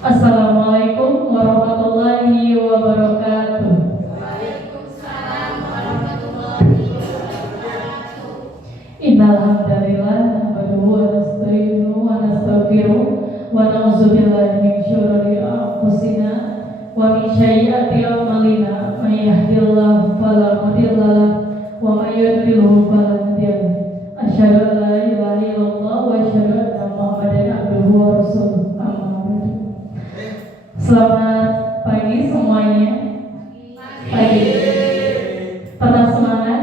Assalamualaikum warahmatullahi wabarakatuh. Waalaikumsalam warahmatullahi wabarakatuh. Innal hamdalillah nahmaduhu wa nasta'inuhu wa nastaghfiruh wa na'udzu billahi min syururi anfusina wa min sayyiati a'malina. May yahdihillahu fala mudilla lahu wa may yudlilhu fala hadiya lahu. Asyhadu an la ilaha illallah wa asyhadu anna Muhammadan abduhu wa rasuluh. Amma ba'du. Selamat pagi semuanya. Pagi. Tetap semangat.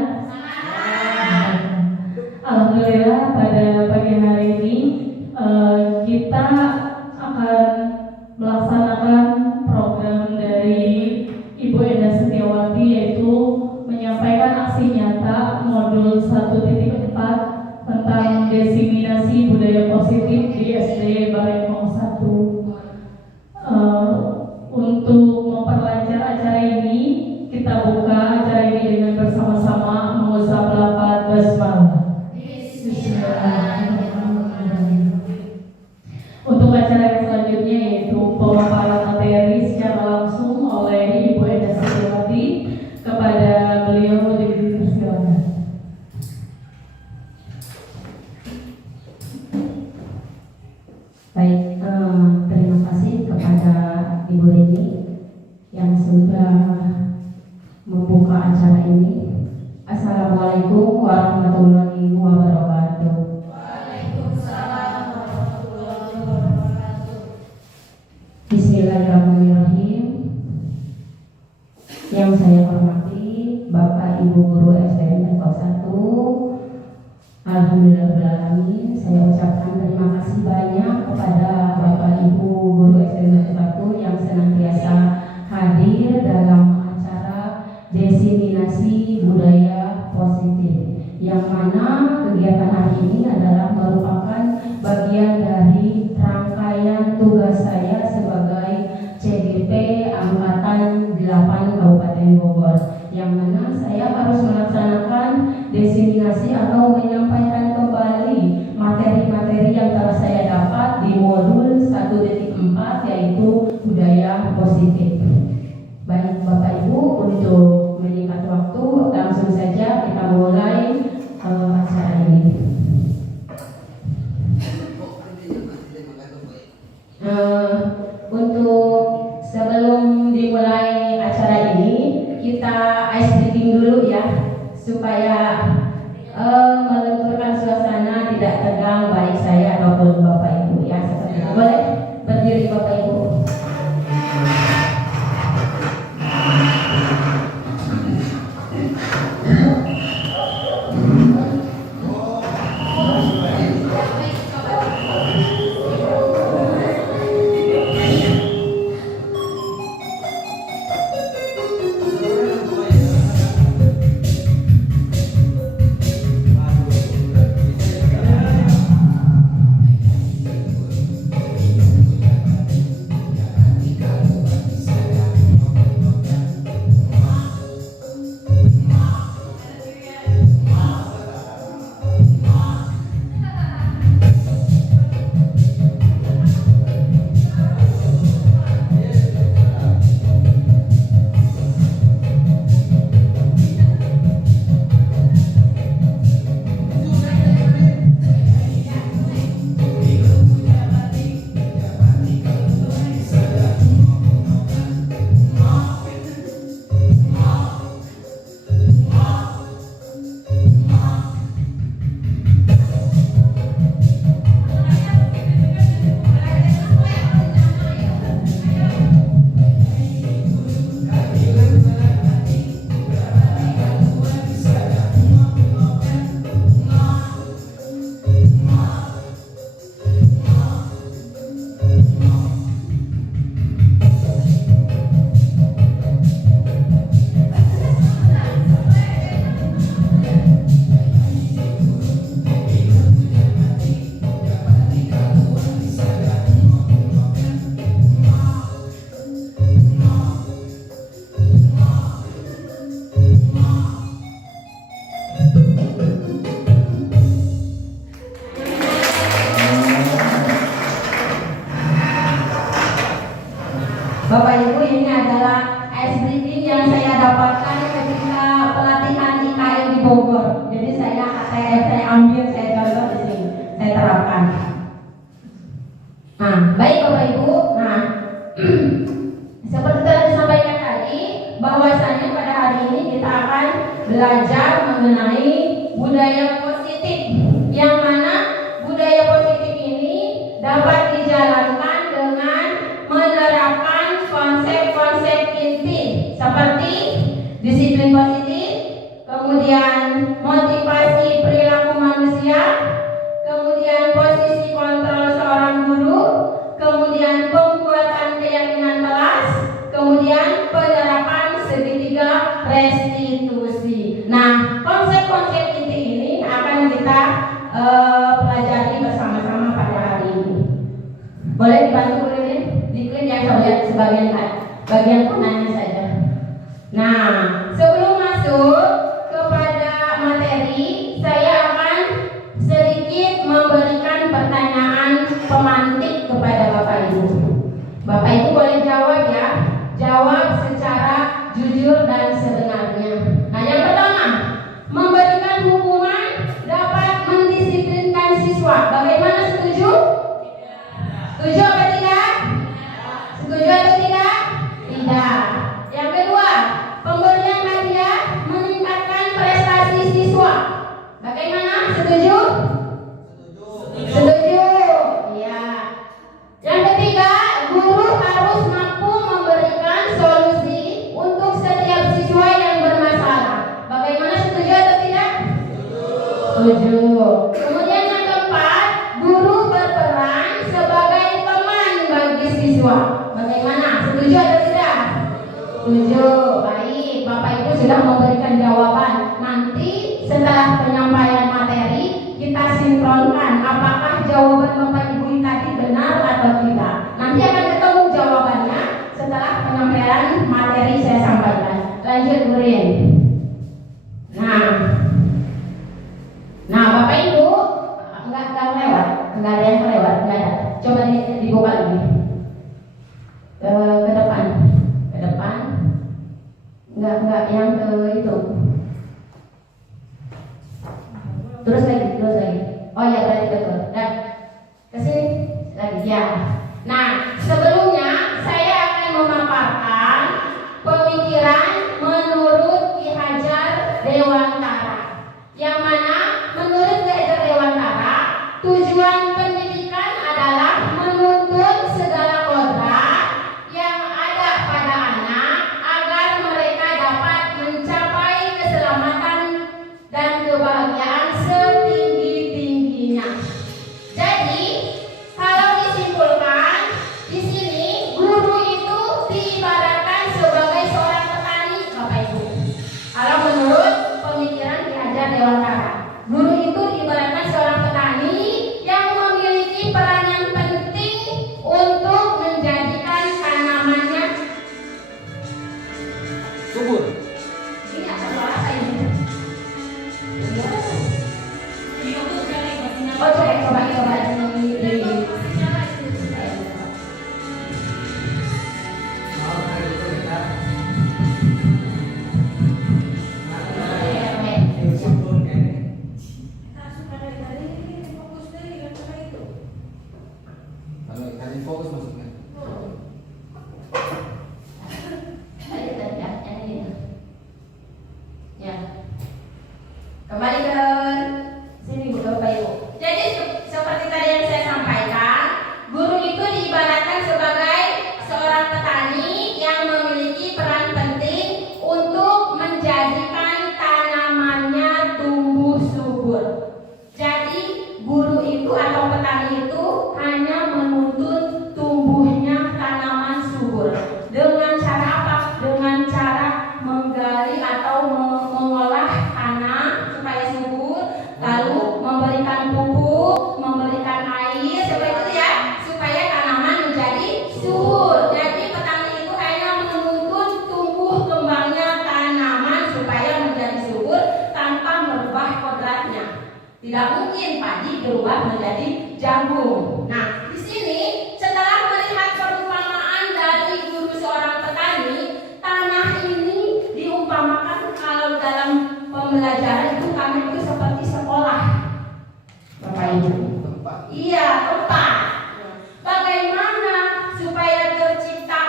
Alhamdulillah pada pagi hari ini kita akan melaksanakan program dari Ibu Enda Setiawati, yaitu menyampaikan aksi nyata modul 1.4 tentang diseminasi budaya positif di SD Barengkong 1. Untuk memperlancar acara ini, kita buka acara ini dengan bersama-sama mengusap lafaz basmalah. Untuk acara yang selanjutnya yaitu pemaparan materi secara langsung oleh Ibu Enda Setiawati. Kepada beliau dipersilakan. Baik, terima kasih kepada Ibu Rini yang sudah membuka acara ini. Assalamualaikum warahmatullahi wabarakatuh. Waalaikumsalam warahmatullahi wabarakatuh. Bismillahirrahmanirrahim. Yang saya hormati Bapak Ibu Guru SDN Barengkong 1, alhamdulillahirrahmanirrahim, saya ucapkan terima kasih banyak kepada Bapak Ibu Guru SDN Barengkong 1 yang senantiasa hadir dalam acara diseminasi budaya positif, yang mana kegiatan hari ini adalah merupakan bagian dari rangkaian tugas saya sebagai CGP Angkatan 8 Kabupaten Bogor, yang mana saya harus melaksanakan diseminasi atau menyampaikan kembali materi-materi yang telah saya dapat di modul 1.4, yaitu budaya positif. Baik Bapak Ibu, untuk menyingkat waktu, langsung saja kita mulai acara ini. Untuk sebelum dimulai acara ini, kita ice breaking dulu ya, supaya melenturkan suasana, tidak tegang baik saya ataupun Bapak Ibu ya. Seperti itu. Boleh berdiri Bapak Ibu. Bapak Ibu, ini adalah ice breathing yang saya dapatkan ketika pelatihan IKM di Bogor. Jadi saya ambil, saya contoh di sini, saya terapkan. Nah, baik Bapak Ibu. Nah, seperti telah disampaikan tadi, bahwasanya pada hari ini kita akan belajar mengenai budaya positif, yang mana budaya positif ini dapat dijalankan dengan menerapkan konsep-konsep inti seperti disiplin positif, kemudian motivasi perilaku manusia, kemudian posisi kontrol seorang guru, kemudian pembuatan keyakinan kelas, kemudian penerapan segitiga restitusi. Nah, konsep-konsep inti ini akan kita pelajari bersama-sama pada hari ini. Boleh dibantu boleh diklik yang saya lihat sebagian bagian kanannya saja. Nah, sebelum masuk kepada materi, saya akan sedikit memberikan pertanyaan pemantik kepada Bapak Ibu. Bapak Ibu boleh jawab ya, jawab secara jujur dan sebenarnya. Nah, yang pertama, memberikan hukuman dapat mendisiplinkan siswa. Bagaimana, setuju? Setuju atau tidak? Setuju atau tidak? Tidak. Yang kedua, pemberian hadiah meningkatkan prestasi siswa. Bagaimana? Setuju? Setuju. Ya. Yang ketiga, guru harus mampu memberikan solusi untuk setiap siswa yang bermasalah. Bagaimana, setuju atau tidak? Setuju. Kemudian yang keempat, guru berperan sebagai teman bagi siswa. Bagaimana, setuju atau tidak? Setuju. Baik, Bapak Ibu sudah memberikan jawaban. Nanti setelah penyampaian materi kita sinkronkan apakah jawaban Bapak Ibu tadi benar atau tidak. Nanti akan ketemu jawabannya setelah penyampaian materi saya sampaikan. Lanjut, Burin. Nah Bapak Ibu, enggak lewat, enggak ada yang lewat, enggak ada. Coba dibuka lagi. Ke depan. Enggak yang ke itu. Terus lagi. Oh ya, berarti betul. Dan ke sini lagi ya. Nah, sebelumnya saya akan memaparkan pemikiran menurut Ki Hajar Dewantara. Yang mana menurut Ki Hajar Dewantara, tujuan pendidikan adalah menuntun segala kodrat yang ada pada anak agar mereka dapat mencapai pembelajaran itu karena itu seperti sekolah, Bapak Ibu. Iya, tepat. Bagaimana supaya tercipta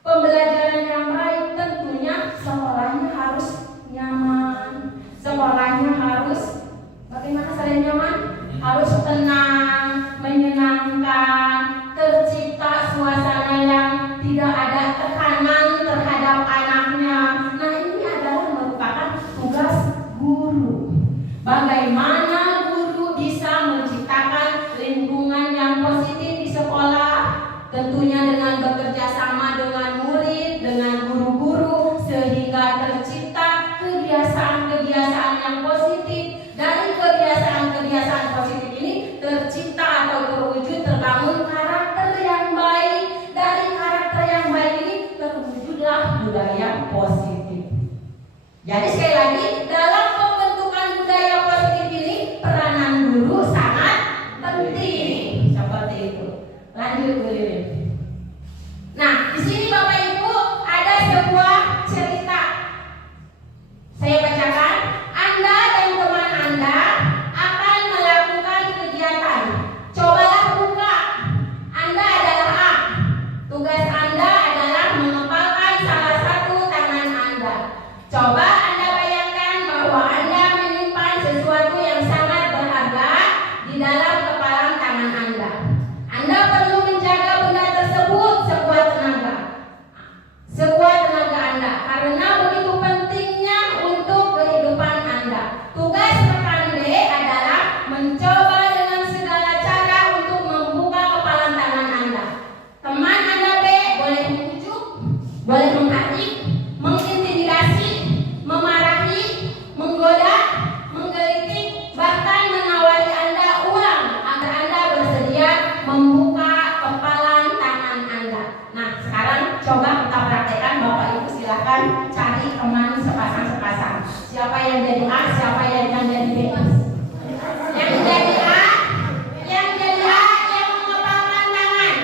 pembelajaran yang baik? Tentunya sekolahnya harus nyaman. Sekolahnya harus bagaimana selain nyaman? Harus tenang, menyenangkan, tercipta suasana yang tidak ada tekanan terhadap anaknya. Nah, ini adalah merupakan tugas guru. Bagaimana guru bisa menciptakan lingkungan yang positif di sekolah? Tentunya dengan bekerja sama dengan murid, dengan guru-guru, sehingga tercipta kebiasaan-kebiasaan yang positif. Dari kebiasaan-kebiasaan positif ini tercipta atau terwujud terbangun karakter yang baik. Dari karakter yang baik ini terwujudlah budaya positif. Jadi sekali lagi, dalam pembentukan budaya positif ini peranan guru sangat penting. Seperti itu. Lanjut Bu Lirin. Nah, di sini Bapak Ibu ada sebuah cerita. Saya bacakan. Anda dan teman Anda akan melakukan kegiatan. Cobalah buka. Anda adalah A. Tugas Anda adalah mengepalkan salah satu tangan Anda. Coba Anda bayangkan bahwa Anda menyimpan sesuatu yang sangat berharga di dalam kepalan tangan Anda. Anda perlu menjaga benda tersebut sekuat tenaga Anda, karena begitu pentingnya untuk kehidupan Anda. Tugas rekan B adalah mencoba dengan segala cara untuk membuka kepalan tangan Anda. Teman Anda B boleh membujuk, boleh menghadik, mengintimidasi, memarahi, menggoda, menggelitik, bahkan menawari Anda uang agar Anda bersedia membuka kepalan tangan Anda. Nah, sekarang coba kita praktekkan. Bapak Ibu silahkan cari teman sepasang-sepasang. Siapa yang jadi A, siapa yang jadi B? Yang jadi A, yang mengepalkan tangan.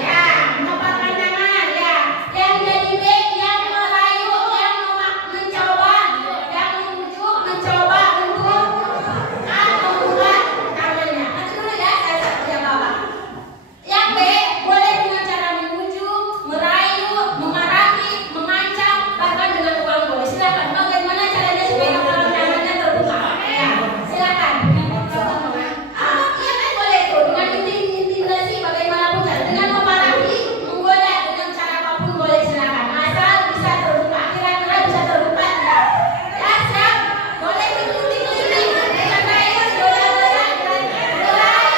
Ya, mengepalkan tangan. Ya, yang jadi B, yang merayu, yang mencoba, yang membujuk, mencoba untuk membuka tangannya. Nanti dulu ya, saya ya Bapak. Yang B boleh dengan cara membujuk, merayu, memarahi, mengancam, bahkan dengan uang boleh. Silakan. Bagaimana caranya supaya kepalan tangannya terbuka? Ya, silakan. Iya kan boleh tuh. Dengan intimidasi bagaimanapun, dengan memarahi, menggoda, dengan cara apapun boleh, silakan. Asal bisa terbuka. Kira-kira bisa terbuka tidak? Ya, siap. Boleh menggunting-gunting. Santai, goda-goda, mulai.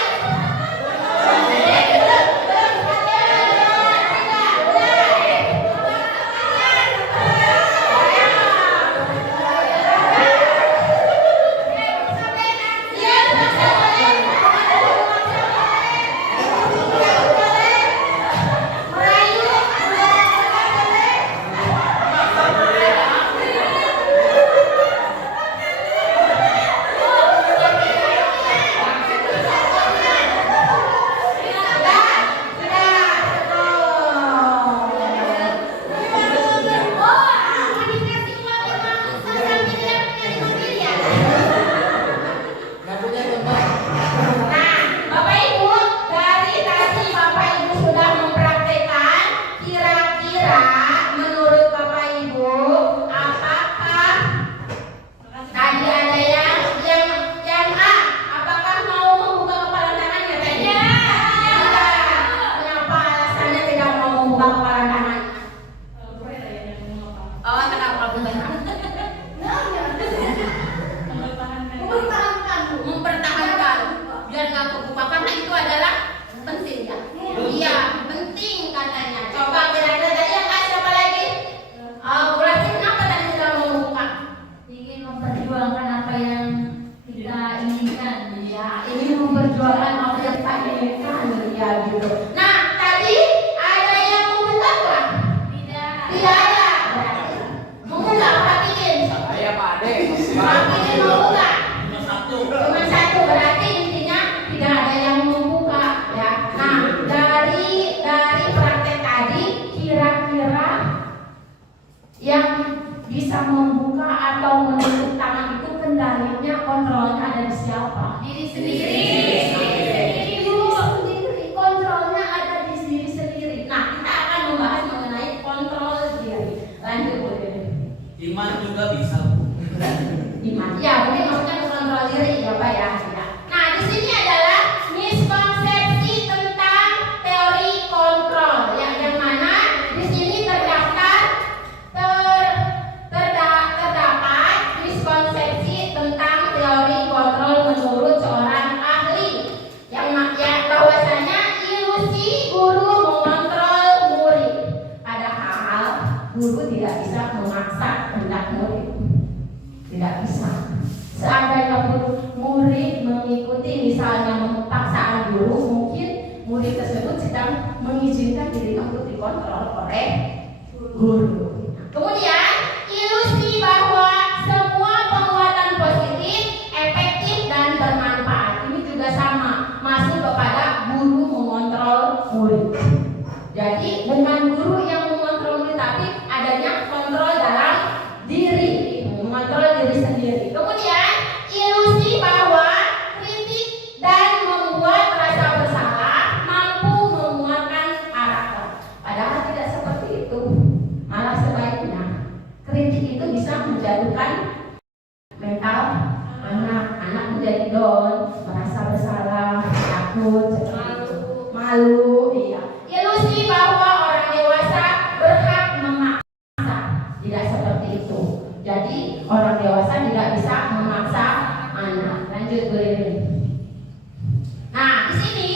Nah, Bapak Ibu, dari tadi Bapak Ibu sudah mempraktekkan. Kira-kira menurut Bapak Ibu, apakah tadi ada yang A, apakah mau membuka kepalan tangannya tadi? Ya. Kenapa alasannya tidak mau membuka kepalan tangan? Oh, kenapa bukan? Mempertahankan biar nggak kebuka, karena itu adalah penting ya. Iya, penting katanya. Coba kira-kira tadi yang A siapa lagi? Bu Rasti, kenapa tadi sudah mau membuka? Ingin memperjuangkan apa yang kita inginkan. Ya, ini memperjuangkan apa yang kita inginkan. Ya, gitu. Nah, tadi ada yang membuka nggak? Tidak ada. Berarti membuka Pak Pidin. Saya Pak Ade. Pak Pidin membuka. Cuma satu. Cuma satu, berarti intinya tidak ada yang membuka ya. Nah, dari praktek tadi, kira-kira yang bisa membuka atau menutup kendalinya, kontrolnya ada di siapa? Diri sendiri. Diri sendiri. Kontrolnya ada di diri sendiri. Nah, kita akan membahas mengenai kontrol diri. Lanjut Bu Dede. Iman juga bisa. Iman. Ya, mungkin maksudnya kontrol diri ya Pak ya. Ya. Nah, di sini adalah miskonsepsi tentang teori kontrol. Yang mana di sini terdapat miskonsepsi tentang teori kontrol menurut seorang ahli yang bahwasanya ilusi guru mengontrol murid. Padahal guru tidak bisa memaksa kehendak murid. Tidak bisa. Seandainya murid mengikuti misalnya paksaan guru, mungkin murid tersebut sedang mengizinkan dirinya untuk dikontrol oleh guru. Kemudian ilusi bahwa semua penguatan positif, efektif dan bermanfaat ini juga sama masuk kepada guru mengontrol murid. Jadi bukan guru yang mengontrol murid, tapi adanya kontrol dalam diri, mengontrol diri sendiri. Kemudian ilusi bahwa kritik dan membuat rasa bersalah mampu menguatkan karakter. Padahal tidak seperti itu. Malah sebaliknya, kritik itu bisa menjatuhkan mental anak menjadi down, merasa bersalah, takut, malu, iya. Ilusi bahwa orang dewasa berhak memaksa, tidak seperti itu. Jadi orang dewasa tidak bisa memaksa anak. Lanjut Bu Rini. Nah, di sini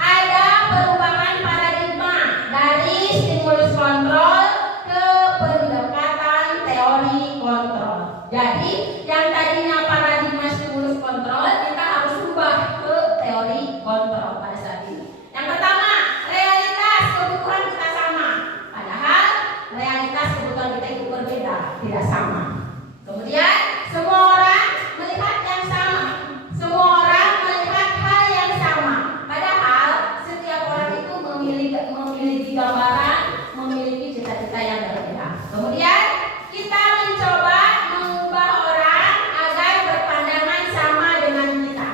ada perubahan paradigma dari stimulus kontrol ke pendekatan teori kontrol. Jadi yang tadinya paradigma stimulus kontrol, kita harus ubah ke teori kontrol pada saat ini. Yang pertama, realitas kebutuhan kita sama, padahal realitas kebutuhan kita itu berbeda, tidak sama. Kemudian semua orang melihat yang sama, semua orang melihat hal yang sama, padahal setiap orang itu memiliki gambaran, memiliki cita-cita yang berbeda. Kemudian kita mencoba mengubah orang agar berpandangan sama dengan kita,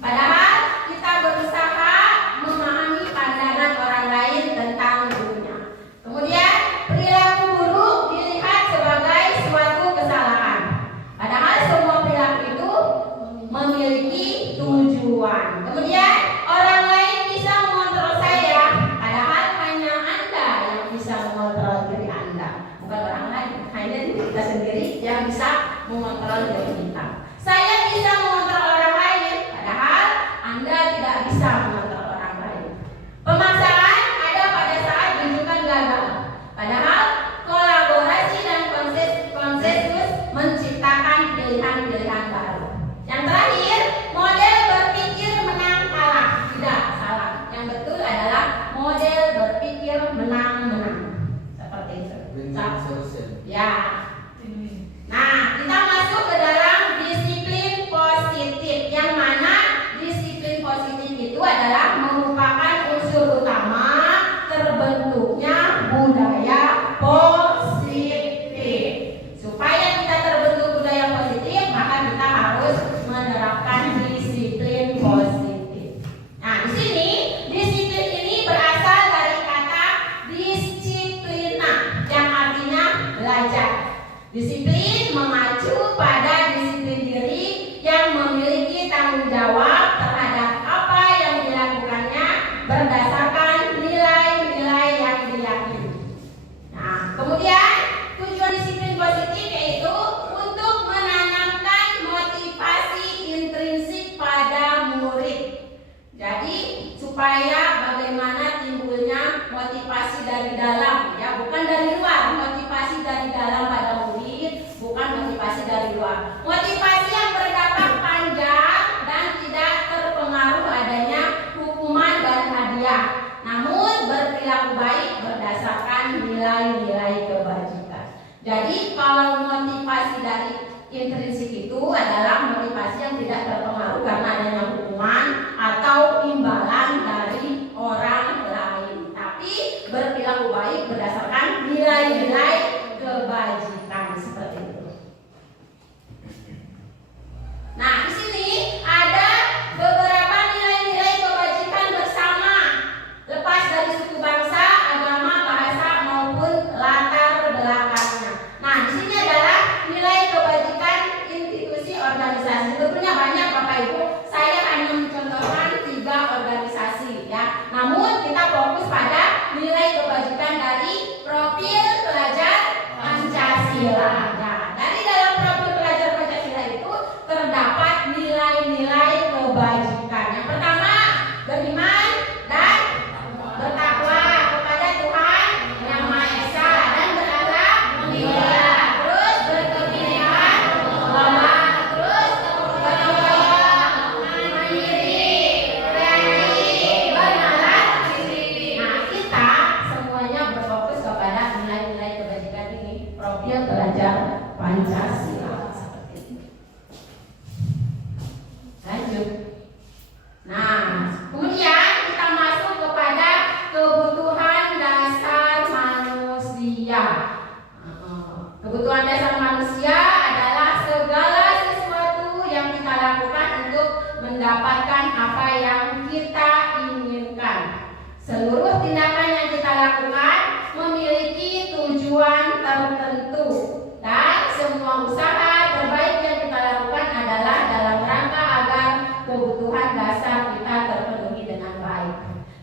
padahal kita berusaha memahami pandangan orang lain tentang dirinya. Kemudian perilaku buruk dilihat sebagai suatu kesalahan, padahal semua perilaku itu memiliki tujuan. Kemudian orang lain bisa mengontrol saya, padahal hanya Anda yang bisa mengontrol diri Anda, bukan orang lain. Hanya diri kita sendiri yang bisa mengontrol diri kita. Saya bisa mengontrol orang lain, padahal Anda tidak bisa mengontrol orang lain. Pemaksaan ada pada saat rujukan gagal, padahal kolaborasi dan konsensus menciptakan pilihan-pilihan baru. Yang terakhir, model berpikir menang kalah. Tidak, salah. Yang betul adalah model berpikir menang-menang. Seperti itu. Ya. Nah, kita masuk ke dalam disiplin positif, yang mana disiplin positif itu adalah merupakan unsur utama terbentuknya budaya positif. Supaya kita terbentuk budaya positif, maka kita harus menerapkan disiplin positif. Nah, di sini disiplin ini berasal dari kata disiplina, yang artinya belajar. Disiplin mengacu pada disiplin diri yang memiliki tanggung jawab terhadap apa yang dilakukannya berdasarkan nilai-nilai yang diyakini. Nah, kemudian tujuan disiplin positif yaitu untuk menanamkan motivasi intrinsik pada murid. Jadi supaya bagaimana timbulnya motivasi dari dalam, ya, bukan dari luar. Motivasi dari dalam pada murid, bukan motivasi dari luar. Motivasi yang berdampak panjang dan tidak terpengaruh adanya hukuman dan hadiah, namun berperilaku baik berdasarkan nilai-nilai kebajikan. Jadi kalau motivasi dari intrinsik itu adalah motivasi yang tidak terpengaruh karena adanya hukuman atau imbalan dari orang lain, tapi berperilaku baik berdasarkan nilai-nilai kebajikan, seperti itu. belajar Pancasila seperti itu. Lanjut. Nah, kemudian kita masuk kepada kebutuhan dasar manusia. Kebutuhan dasar manusia adalah segala sesuatu yang kita lakukan untuk mendapatkan apa yang kita inginkan. Seluruh tindakan yang kita lakukan memiliki tujuan tertentu, dan semua usaha terbaik yang kita lakukan adalah dalam rangka agar kebutuhan dasar kita terpenuhi dengan baik.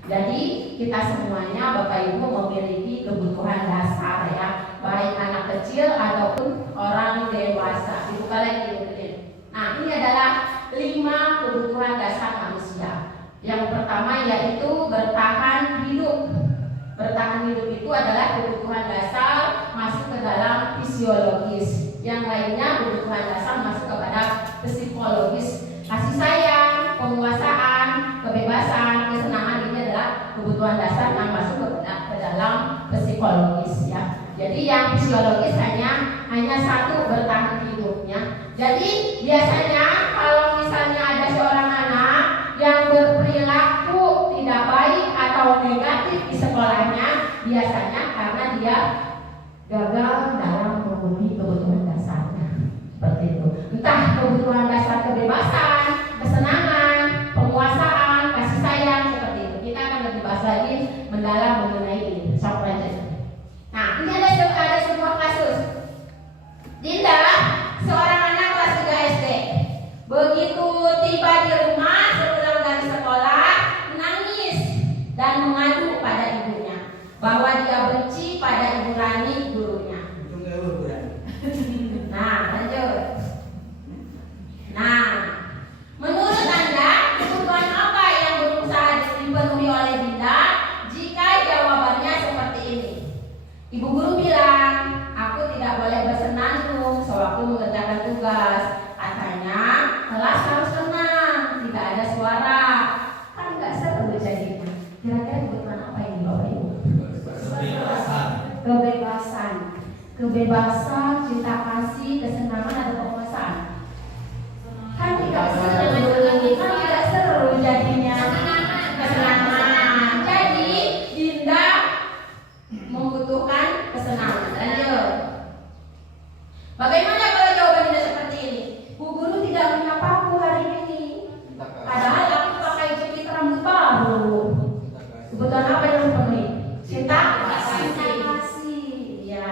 Jadi kita semuanya Bapak Ibu memiliki kebutuhan dasar ya, baik anak kecil ataupun orang dewasa. Dibuka lagi bukunya. Nah, ini adalah 5 kebutuhan dasar manusia. Yang pertama yaitu bertahan hidup. Bertahan hidup itu adalah kebutuhan dasar masuk ke dalam fisiologis. Yang lainnya kebutuhan dasar masuk kepada psikologis. Kasih sayang, penguasaan, kebebasan, kesenangan, ini adalah kebutuhan dasar yang masuk ke dalam psikologis ya. Jadi yang fisiologis hanya satu, bertahan hidupnya. Jadi biasanya kalau misalnya ada seorang anak yang berperilaku tidak baik atau negatif di sekolahnya, biasanya karena dia gagal dalam memenuhi kebutuhan dasarnya. Seperti itu. Entah kebutuhan dasar kebebasan, kesenangan, penguasaan, kasih sayang, seperti itu. Kita akan lebih bahas lagi mendalam mengenai ini. Sok lanjut. Nah, ini ada sebuah kasus. Dinda, seorang anak kelas 3 SD. Begitu tiba di rumah sepulang dari sekolah, menangis dan mengadu pada ibunya bahwa dia benci pada Ibu Rani, gurunya. Nah, lanjut. Nah, menurut Anda, kebutuhan apa yang berusaha dipenuhi oleh Dinda jika jawabannya seperti ini? Ibu guru bilang, aku tidak boleh bersenandung sewaktu mengerjakan tugas. Katanya, kelas harus tenang, tidak ada suara. Kan nggak seru jadinya. Kira-kira kebutuhan apa ini Bapak Ibu? Kebebasan. Kebebasan, cinta kasih, kesenangan atau penguasaan. Kan tidak seru jadinya. Kesenangan. Jadi Dinda membutuhkan kesenangan. Lanjut. Bagaimana kalau jawaban Dinda seperti ini? Bu guru tidak menyapaku hari ini. Padahal aku pakai jepit rambut baru. Kebutuhan apa yang dipenuhi? Cinta kasih. Ya.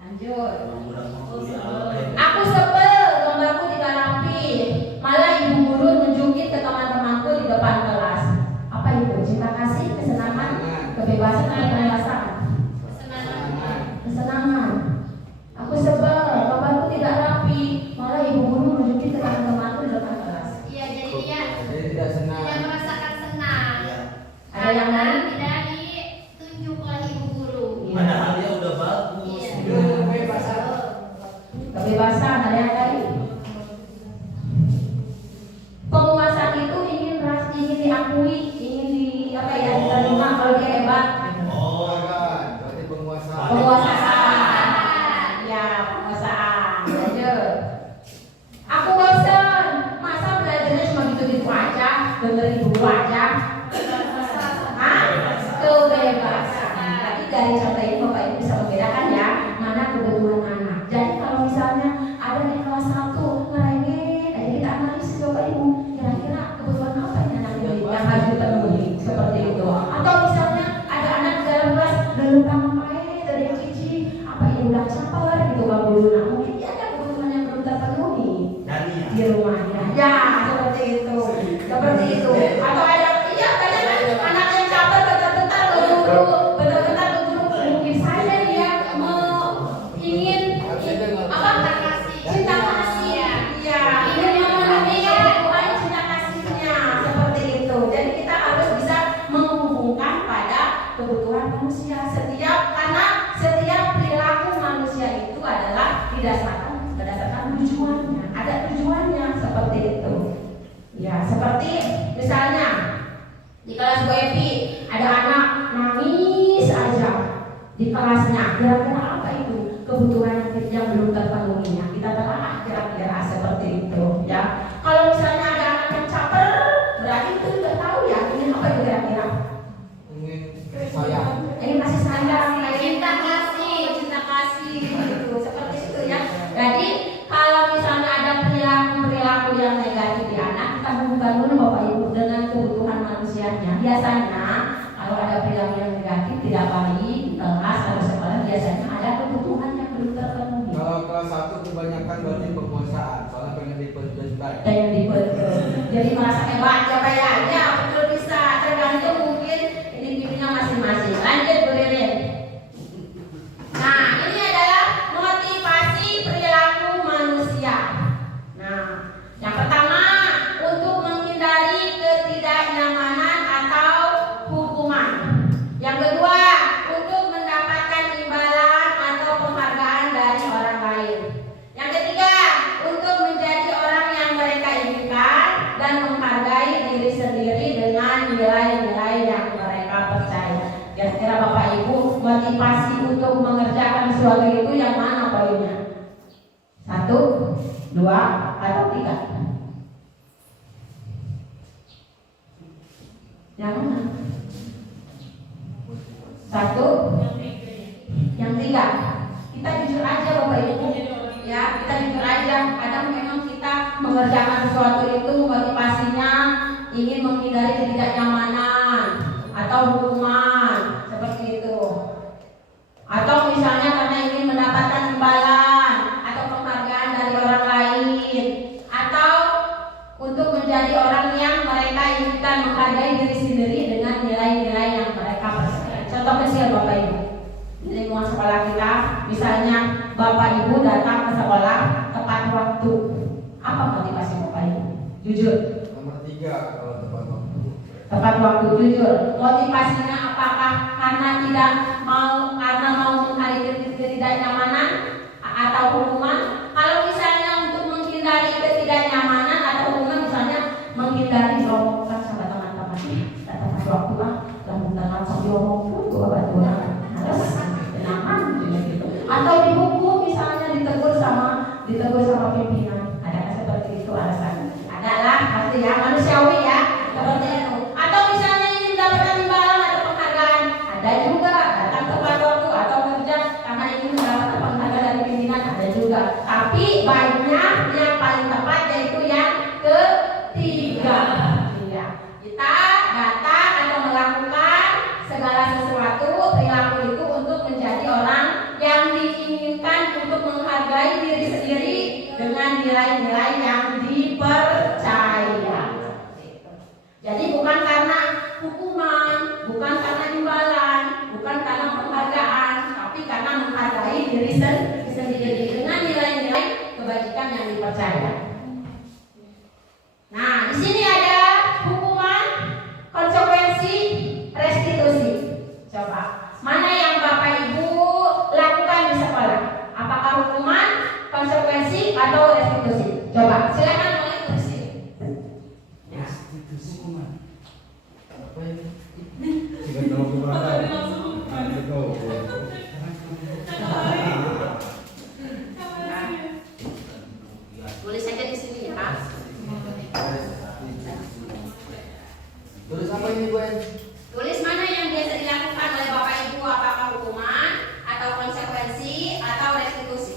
Lanjut. Aku sebel gambarku tidak rapi. Malah ibu guru nunjukin ke teman-temanku di depan kelas. Apa itu? Cinta kasih, kesenangan, kebebasan atau penguasaan? Kesenangan. Aku sebel gambarku tidak rapi. Malah ibu guru nunjukin ke teman-temanku di depan kelas. Iya, jadi dia tidak senang. tidak merasakan senang. Ada yang lain? Tidak ditunjuk oleh ibu guru. Padahal dia udah bagus. Kebebasan, ada yang lain? Penguasaan itu ingin diakui, ingin diterima kalau dia hebat. Berarti penguasaan. Penguasaan. Ya, penguasaan. Lanjut. Aku bosan. Masa belajarnya cuma gitu-gitu aja, dengerin guru aja. Hah? Kebebasan. Tadi dari contoh ini Bapak Ibu bisa membedakan ya mana kebutuhan anak. Jadi kalau misalnya ada di kelas 1 ngerengek, aja kita analisis Bapak Ibu. Kira-kira kebutuhan apa yang anak ini yang harus dipenuhi seperti itu. Atau misalnya ada anak di dalam kelas lupa ngapain, dari cici, apa yang udah caper gitu Bapak Ibu. Nah, mungkin dia ada kebutuhan yang belum terpenuhi di rumahnya. Ya, seperti itu. Seperti itu. Atau ada banyak kan anak yang caper bentar-bentar ke guru, bentar-bentar ke guru. Mungkin saja dia ingin cinta kasih ya. Iya, ingin memenuhi kebutuhan cinta kasihnya seperti itu. Jadi kita harus bisa menghubungkan pada kebutuhan manusia karena setiap perilaku manusia itu adalah berdasarkan tujuannya. Ada tujuannya seperti itu. Ya, seperti misalnya di kelas Bu Epi ada anak nangis aja di kelasnya. Kira-kira apa itu? kebutuhan yang belum terpenuhinya. Kita telah kira-kira seperti itu ya. Kalau misalnya ada anak yang caper, berarti itu sudah tahu ya ini apa itu kira-kira. Mungkin sayang. Ini masih sayang, Cinta kasih. itu seperti itu ya. Jadi kalau misalnya ada perilaku yang negatif di anak, kita hubungkan dulu Bapak Ibu dengan kebutuhan manusianya. Biasanya kalau ada perilaku yang negatif tidak baik, kelas atau sekolah, biasanya ada kebutuhan yang belum terpenuhi. Kalau kelas 1 kebanyakan berarti penguasaan, soalnya pengen diperjelas. Pengen dipenuhi. Jadi merasa hebat ya kayaknya betul bisa, tergantung mungkin individunya masing-masing. Lanjut Bu Ririn. Nah, ini adalah motivasi perilaku manusia. Nah, yang pertama untuk menghindari ketidaknyamanan atau hukuman. Yang kedua untuk mendapatkan imbalan atau penghargaan dari orang lain. Yang ketiga untuk menjadi orang yang mereka inginkan dan menghargai diri sendiri dengan nilai-nilai yang mereka percaya. Kira-kira Bapak Ibu motivasi untuk mengerjakan sesuatu itu yang mana poinnya? 1, 2, atau 3? Yang mana? 1, yang 3. Kita jujur aja Bapak Ibu, ya kita jujur aja. Kadang memang kita mengerjakan sesuatu itu motivasinya ingin menghindari ketidaknyamanan atau hukuman seperti itu, atau misalnya karena ingin mendapatkan imbalan atau penghargaan dari orang lain, atau untuk menjadi orang yang mereka inginkan, menghargai diri sendiri dengan nilai-nilai yang mereka percaya. Contoh kecil Bapak Ibu, di lingkungan sekolah kita, misalnya Bapak Ibu datang ke sekolah tepat waktu. Apa motivasi Bapak Ibu? Jujur. Nomor 3 kalau tepat waktu. Tepat waktu, jujur. Motivasinya apakah karena mau menghindari ketidaknyamanan atau hukuman? Kalau misalnya untuk menghindari ketidaknyamanan atau hukuman, misalnya menghindari diomongkan sama teman-teman, tidak tepat waktu bentar langsung diomongkan dua batuan harus tenangan gitu. Atau dihukum misalnya ditegur sama pimpinan. Adakah seperti itu alasan? Adalah pasti ya, manusiawi ya, seperti itu. Atau misalnya ingin mendapatkan imbalan atau penghargaan, ada juga datang tepat waktu atau kerja karena ingin mendapatkan penghargaan dari pimpinan, ada juga. Tapi banyak yang paling tepat yaitu yang ketiga. Ya. Kita datang atau melakukan segala sesuatu perilaku itu untuk menjadi orang yang diinginkan, untuk menghargai diri sendiri dengan nilai-nilai yang dipercaya. Jadi bukan karena hukuman, bukan karena imbalan, bukan karena penghargaan, tapi karena menghargai diri sendiri dengan nilai-nilai kebajikan yang dipercaya. Nah, di sini ada hukuman, konsekuensi, restitusi. Coba, mana yang Bapak Ibu lakukan di sekolah? Apakah hukuman, konsekuensi, atau restitusi? Coba, silakan mulai tulis. Apa ini? Tidak tahu keberatan. Tidak tahu. Tulis saja di sini ya. Tulis apa ini Gwen? Tulis mana yang biasa dilakukan oleh Bapak Ibu, apakah hukuman, atau konsekuensi, atau restitusi?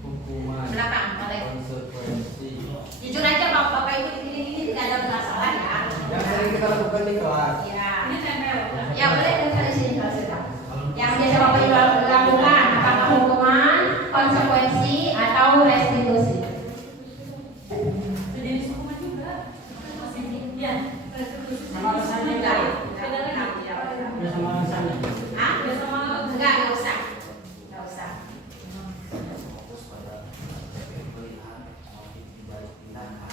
Hukuman. Belakang, balik. Konsekuensi. Jujur aja Bapak Ibu di sini tidak ada masalah ya. Yang sering kita lakukan di kelas. Ya. Ya boleh dengar di sini kalau sudah. Yang biasa Bapak Ibu lakukan, apakah hukuman, konsekuensi, atau restitusi? Sama alasannya enggak? Udah sama alasannya. Hah? Enggak usah. Enggak usah. Fokus pada pilihan motif dibalik tindakan.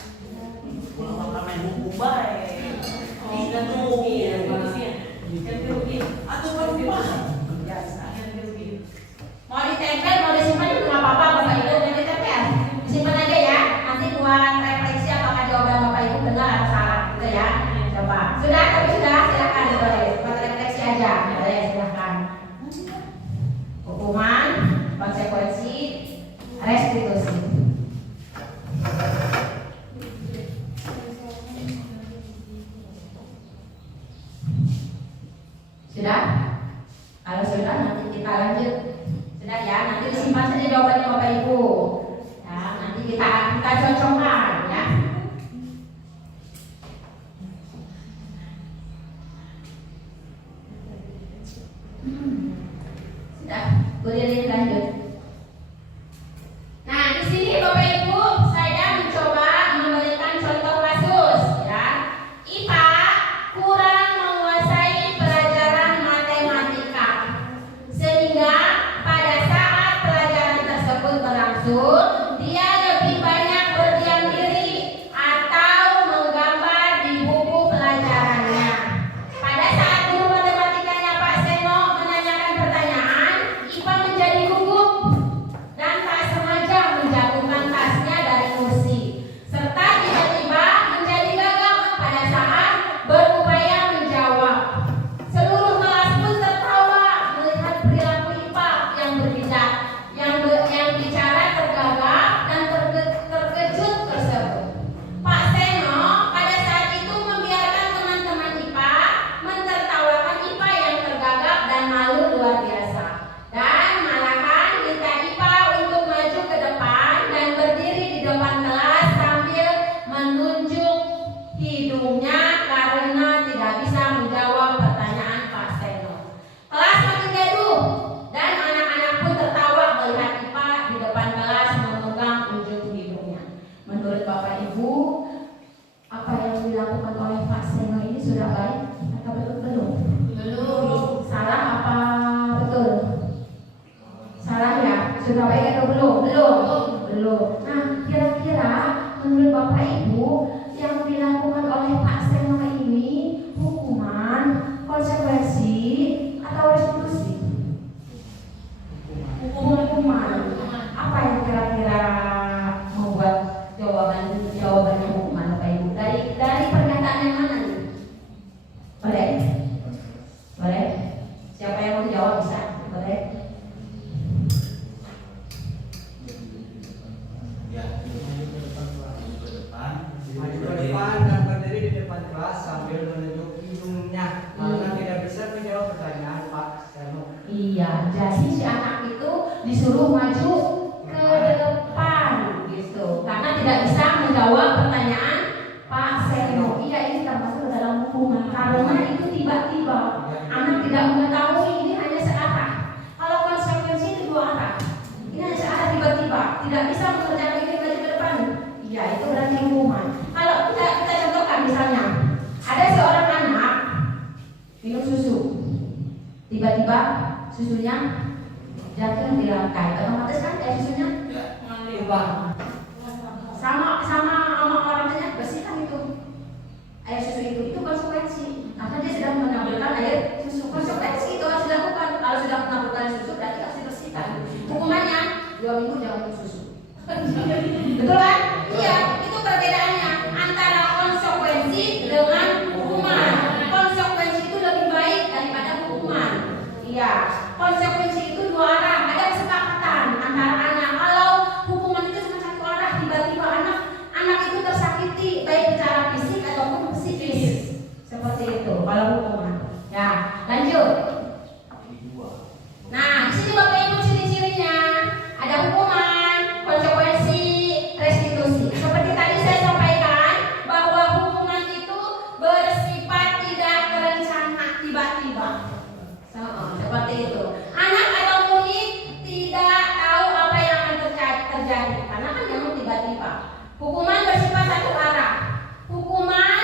Pulang makan main buku baik. Tidak tuh. Atau baru paham. Biasa. Mau ditempel, mau disimpan juga nggak apa-apa Bapak Ibu, jangan ditempel. Disimpan aja ya. Nanti buat refleksi apakah jawaban Bapak Ibu benar atau salah, gitu ya. Coba. Sudah, tapi sudah silakan ditulis. Buat refleksi aja. Boleh silakan. Hukuman, konsekuensi restitusi. Sudah? Kalau sudah nanti kita lanjut. Sudah ya, nanti disimpan saja jawabannya Bapak Ibu. Ya, nanti kita cocokkan ya. Sudah, boleh lanjut. Nah, di sini Bapak Ibu, saya mencoba memberikan contoh kasus ya. IPA kurang menguasai pelajaran matematika, sehingga pada saat pelajaran tersebut berlangsung, dia lebih banyak berdiam diri atau menggambar di buku pelajarannya. Pada saat guru matematikanya Pak Seno menanyakan pertanyaan, IPA menjadi gugup dan tak sengaja menjatuhkan tasnya dari kursi, serta tiba-tiba menjadi gagap pada saat berupaya menjawab. Seluruh kelas pun tertawa melihat perilaku IPA yang berbeda, yang bicara tergagap dan terkejut tersebut. Pak Seno pada saat itu membiarkan teman-teman IPA mentertawakan IPA yang tergagap dan malu luar biasa, dan malahan minta IPA untuk maju ke depan dan berdiri di depan kelas sambil menunjuk hidungnya karena tidak bisa menjawab pertanyaan Pak Seno. Kelas makin gaduh dan anak-anak pun tertawa melihat IPA di depan kelas memegang ujung hidungnya. Menurut Bapak Ibu, apa yang dilakukan oleh Pak Seno ini sudah baik atau belum? Belum. Salah apa betul? Salah ya? Sudah baik atau belum? Belum. Nah, kira-kira menurut Bapak Ibu yang dilakukan oleh Pak Seno ini hukuman, konsekuensi, atau restitusi? Hukuman. Apa yang kira-kira membuat jawabannya hukuman Bapak Ibu? Dari pernyataan yang mana nih? Boleh? Siapa yang mau jawab bisa? Boleh? Ya, maju ke depan. Maju ke depan dan berdiri di depan kelas sambil menunjuk hidungnya karena tidak bisa menjawab pertanyaan Pak Seno. Iya, jadi si anak itu disuruh maju ke depan gitu, karena tidak bisa menjawab pertanyaan Pak Seno. Iya, ini termasuk dalam hukuman karena itu tiba-tiba anak tidak mengetahui ini hanya searah. Kalau konsekuensi itu dua arah. Ini hanya searah tiba-tiba, tidak bisa mengerjakan ini maju ke depan. Iya, itu berarti hukuman. Kalau kita contohkan misalnya, ada seorang anak minum susu, tiba-tiba susunya jatuh di lantai, otomatis kan air susunya ubah. Sama orangnya bersihkan itu air susu itu konsekuensi karena dia sudah menaburkan air susu. Konsekuensi itu harus dilakukan. Kalau sudah menaburkan susu berarti harus dibersihkan. Hukumannya 2 minggu jangan minum susu. Betul kan? Iya, itu perbedaannya antara konsekuensi dengan hukuman. Konsekuensi itu lebih baik daripada hukuman. Iya, konsekuensi itu dua arah, ada kesepakatan antara anak. Kalau hukuman itu cuma satu arah, tiba-tiba anak itu tersakiti baik secara fisik ataupun psikis. Seperti itu kalau hukuman. Ya, lanjut. Nah, di sini Bapak Ibu ciri-cirinya ada hukuman, konsekuensi, restitusi. Seperti tadi saya sampaikan bahwa hukuman itu bersifat tidak terencana tiba-tiba. Seperti itu. Anak atau murid tidak tahu apa yang akan terjadi karena kan memang tiba-tiba. Hukuman bersifat satu arah. Hukuman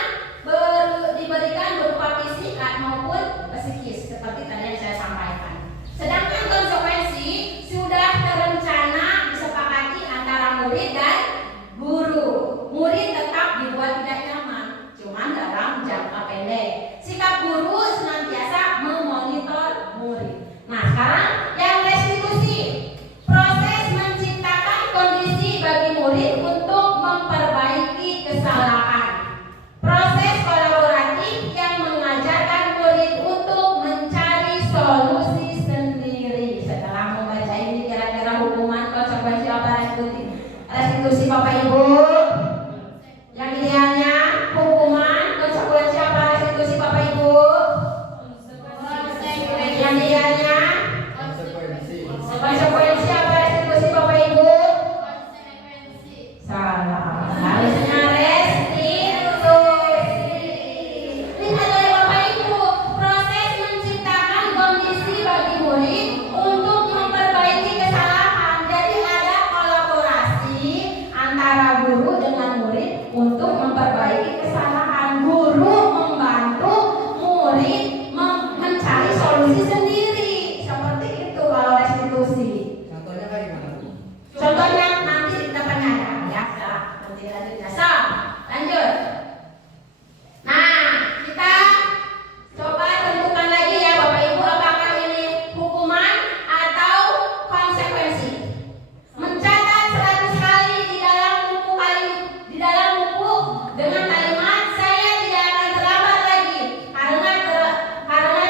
diberikan berupa fisik maupun psikis seperti tadi yang saya sampaikan. Sedangkan konsekuensi sudah terencana disepakati antara murid dan guru. Murid tetap dibuat tidak nyaman, cuman dalam jangka pendek. Sikap guru senantiasa memonitor murid. Nah, sekarang yang restitusi, proses menciptakan kondisi bagi murid untuk memperbaiki kesalahan Pengajiannya Konsekuensi. konsekuensi apa restitusi Bapak Ibu? Konsekuensi. Salah. Harusnya restitusi. Lihat oleh Bapak Ibu, proses menciptakan kondisi bagi murid untuk memperbaiki kesalahan. Jadi ada kolaborasi antara guru dengan murid untuk memperbaiki kesalahan. Guru membantu murid mencari solusi sendiri. Seperti itu kalau restitusi. Contohnya kayak gimana, Bu? Contohnya nanti kita penyanyi ya, nanti lanjutnya. So, lanjut. Nah, kita coba tentukan lagi ya Bapak Ibu, apakah ini hukuman atau konsekuensi. Mencatat 100 kali di dalam buku dengan kalimat saya tidak akan terlambat lagi karena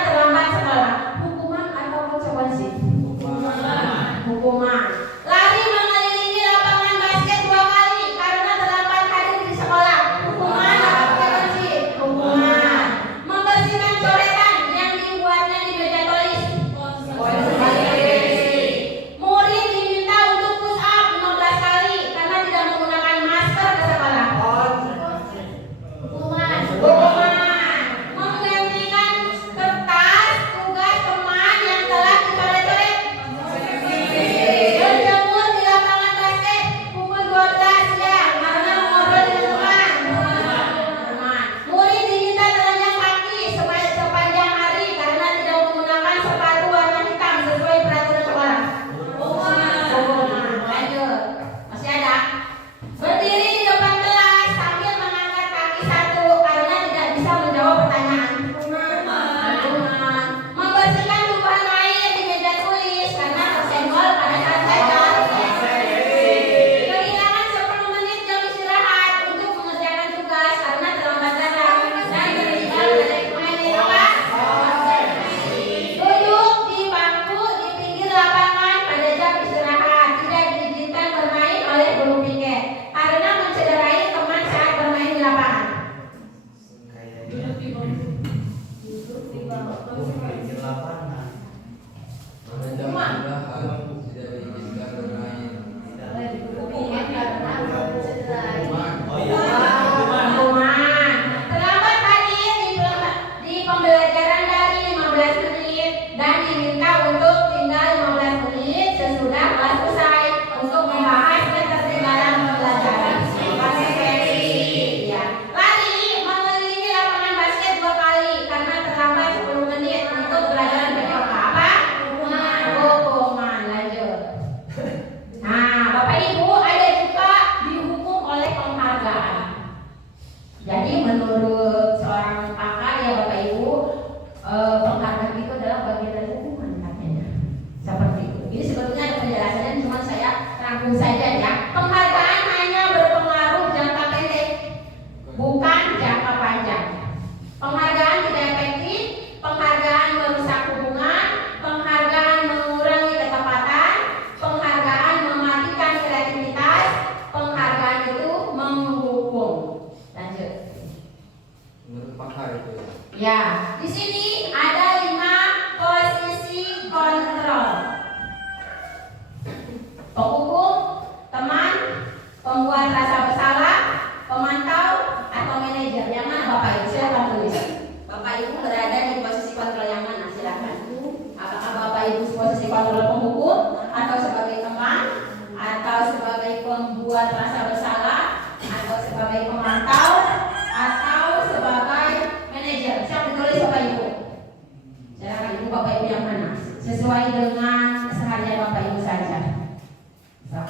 terlambat sekolah. Hukuman atau konsekuensi? Hukuman. Lari mengelilingi lapangan basket 2 kali karena terlambat hadir di sekolah. Hukuman atau konsekuensi? Hukuman. Membersihkan coretan yang dibuatnya di meja tulis. Konsekuensi. Murid diminta untuk push up 15 kali karena tidak menggunakan masker ke sekolah. Hukuman. Hukuman. Menggantikan kertas tugas teman yang telah dicoret-coret. Berjemur di lapangan basket pukul 12 siang karena mengobrol dengan teman. Hukuman. Murid diminta telanjang kaki sepanjang hari karena tidak menggunakan sepatu warna hitam sesuai peraturan sekolah. Hukuman. Lanjut. Masih ada? Berdiri di depan kelas sambil mengangkat kaki satu karena tidak bisa menjawab pertanyaan. Hukuman. Membersihkan tumpahan air di meja tulis karena tersenggol pada saat belajar. Kehilangan 10 menit jam istirahat untuk mengerjakan tugas karena terlambat datang dan bertinggal dari pemain di kelas. Duduk di bangku di pinggir lapangan pada jam istirahat, tidak diizinkan bermain oleh guru piket karena mencederai teman saat bermain di lapangan. Pinggir lapangan. Tidak diizinkan bermain. Hukuman karena mencederai. Oh iya. Hukuman. Terlambat hadir di pembelajaran dari 15 menit dan diminta untuk tinggal 15 menit sesudah kelas usai untuk membahas ketertinggalan pembelajaran. Konsekuensi. Ya. Lari mengelilingi lapangan basket 2 kali karena terlambat 10 menit untuk belajar BMK. Apa? Hukuman. Lanjut. Nah, Bapak Ibu ada juga dihukum oleh penghargaan. Jadi menurut seorang pakar ya Bapak Ibu, penghargaan itu adalah bagian dari hukuman katanya. Seperti itu. Ini sebetulnya ada penjelasannya, cuma saya rangkum saja ya. Penghargaan hanya berpengaruh jangka pendek, bukan jangka panjang. Penghargaan tidak efektif, penghargaan merusak hubungan, penghargaan mengurangi ketepatan, penghargaan mematikan kreativitas, penghargaan itu menghukum. Lanjut. Menurut pakar itu ya. Ya, di sini ada 5 posisi kontrol. Penghukum, teman, pembuat rasa bersalah, pemantau, atau manajer. Yang mana Bapak Ibu? Silakan tulis. Bapak Ibu berada di posisi kontrol yang mana? Silakan. Apakah Bapak Ibu posisi kontrol penghukum, atau sebagai teman, atau sebagai pembuat rasa bersalah, atau sebagai pemantau, atau sebagai manajer? Siapa ditulis Bapak Ibu? Silakan Ibu, Bapak Ibu yang mana? Sesuai dengan keseharian Bapak Ibu saja. So.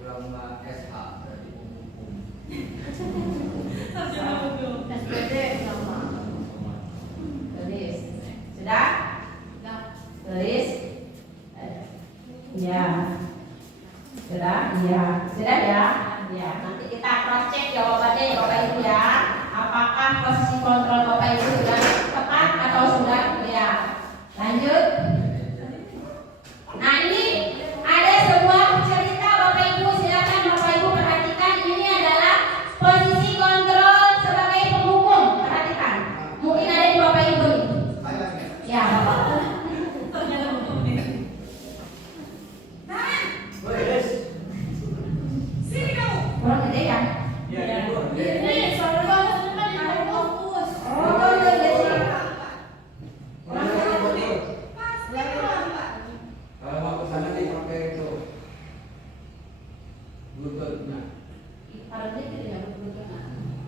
Ulama SH dari hukum. SPD sama. Tulis. Sudah? Tulis. Ya. Sudah? Iya. Sudah ya? Ya. Nanti kita cross check jawabannya ya Bapak Ibu ya. Apakah posisi kontrol Bapak Ibu sudah tepat atau sudah? Ya. Lanjut. Nah ini ada sebuah cerita Bapak Ibu, silakan Bapak Ibu perhatikan. Ini adalah Tadi tidak berkebutuhan.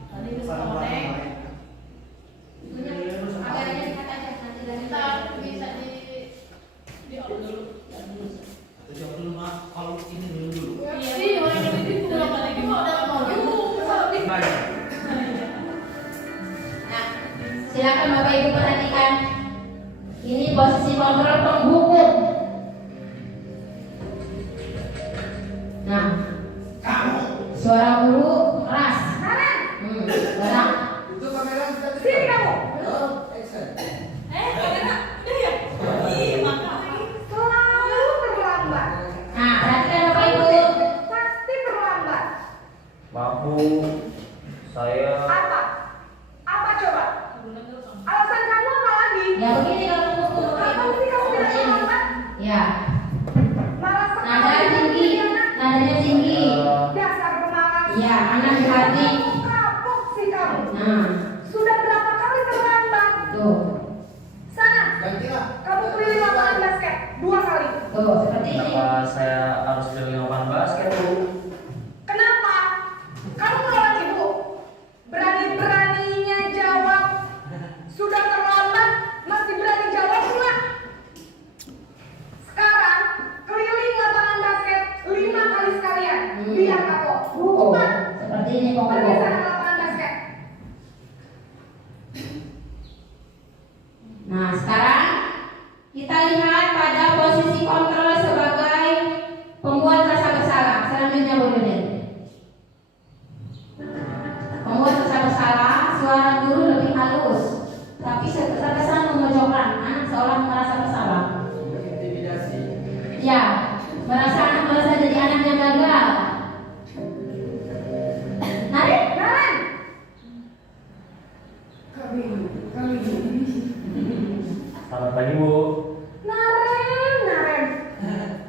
Tadi ke Barang-barang sekolah. lain. Agarnya dikat aja nanti dari Ntar bisa di on dulu. Atau jawab dulu mak, kalau ini dulu. Iya, orang ini pulang lagi mau ada mau. Nah, silakan Bapak Ibu perhatikan. Ini posisi kontrol penghukum. Nah, suara guru keras. Berat. Itu kamera sudah Sini kamu. Action. Kamera, iya. Iya, makanya. Selalu terlambat. Nah, perhatikan Bapak Ibu. Pasti terlambat. Maaf Bu, saya Apa? Apa coba? Alasan kamu apa lagi? Ya begini kalau hukum Bapak Kapan Ibu. sih kamu tidak terlambat? Ya, Malas nada sekali tinggi, nadanya tinggi. Dasar pemalas. Ya, anak di hati. Kapok sih kamu. Nah, Sudah berapa kali terlambat? tuh, Sana, Gantilah. kamu keliling lapangan basket 2 kali. tuh seperti ini. kenapa saya harus keliling lapangan basket Bu? Kenapa? Kamu melawan ibu. Berani-beraninya jawab. Sudah terlambat, masih berani jawab pula. Sekarang keliling lapangan basket 5 kali sekalian. Biar kapok. Oh, Cepat. seperti ini Pergi pokoknya. sana ke lapangan basket. Nah, sekarang kita lihat pada posisi kontrol sebagai pembuat rasa bersalah. Selanjutnya Bu Yudin. Pembuat rasa bersalah, suara guru lebih halus, tapi terkesan memojokkan. Anak seolah merasa bersalah. Intimidasi. Ya, merasa jadi anaknya gagal. Narik. Jalan. Selamat pagi Bu. Naren.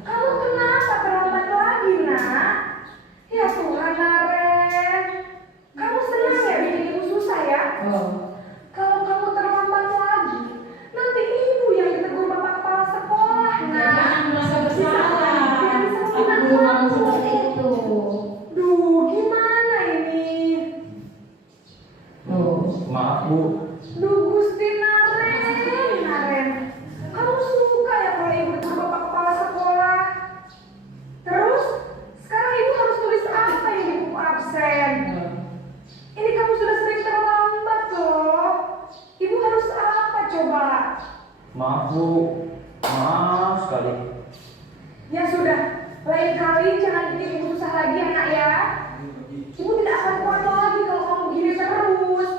Kamu kenapa terlambat lagi, nak? Ya Tuhan, Naren. Kamu senang ya bikin ibu susah ya? Oh, Kalau kamu terlambat lagi, nanti ibu yang ditegur bapak kepala sekolah, jadi nak. anak merasa bersalah. Bisa Aku menang dulu mau kamu. seperti itu. Duh, gimana ini? Oh. Maaf Bu, Duh, Gusti Naren. Kamu suka ya kalau ibu ditegur bapak kepala sekolah? Terus, sekarang ibu harus tulis apa yang di buku absen? Ini kamu sudah sering terlambat loh. Ibu harus apa coba? maaf Bu, maaf sekali. Ya sudah, lain kali jangan bikin ibu susah lagi anak ya. Ibu tidak akan kuat lagi kalau kamu begini terus.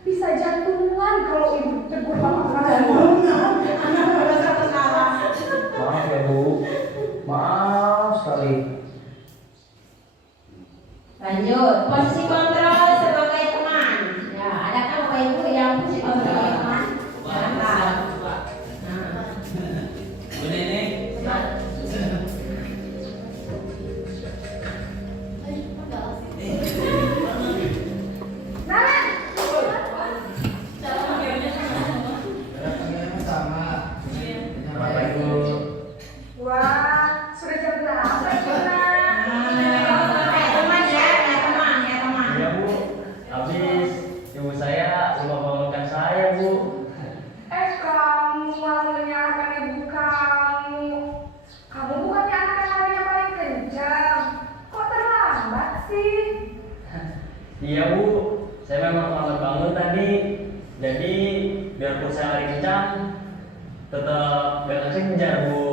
Bisa jantungan kalau ibu tegur bapak kepala sekolah. Anak merasa bersalah. Maaf ya Bu, maaf sekali. Lanjut, posisi kontrol sebagai teman. Ya, adakah Bapak Ibu yang posisi kontrol sebagai teman? Silakan. Nah, Bu Nenek. Naren, Kameranya sama. Selamat pagi Bu. wah sudah jam berapa itu nak? kayak teman ya, kayak teman. Iya Bu, habis ibu saya lupa bangunkan saya Bu. Kamu malah menyalahkan ibu kamu. Kamu bukannya anak yang larinya paling kencang. Kok terlambat sih? Iya Bu, saya memang terlambat bangun tadi. Jadi biarpun saya lari kencang, tetap gak kejar Bu.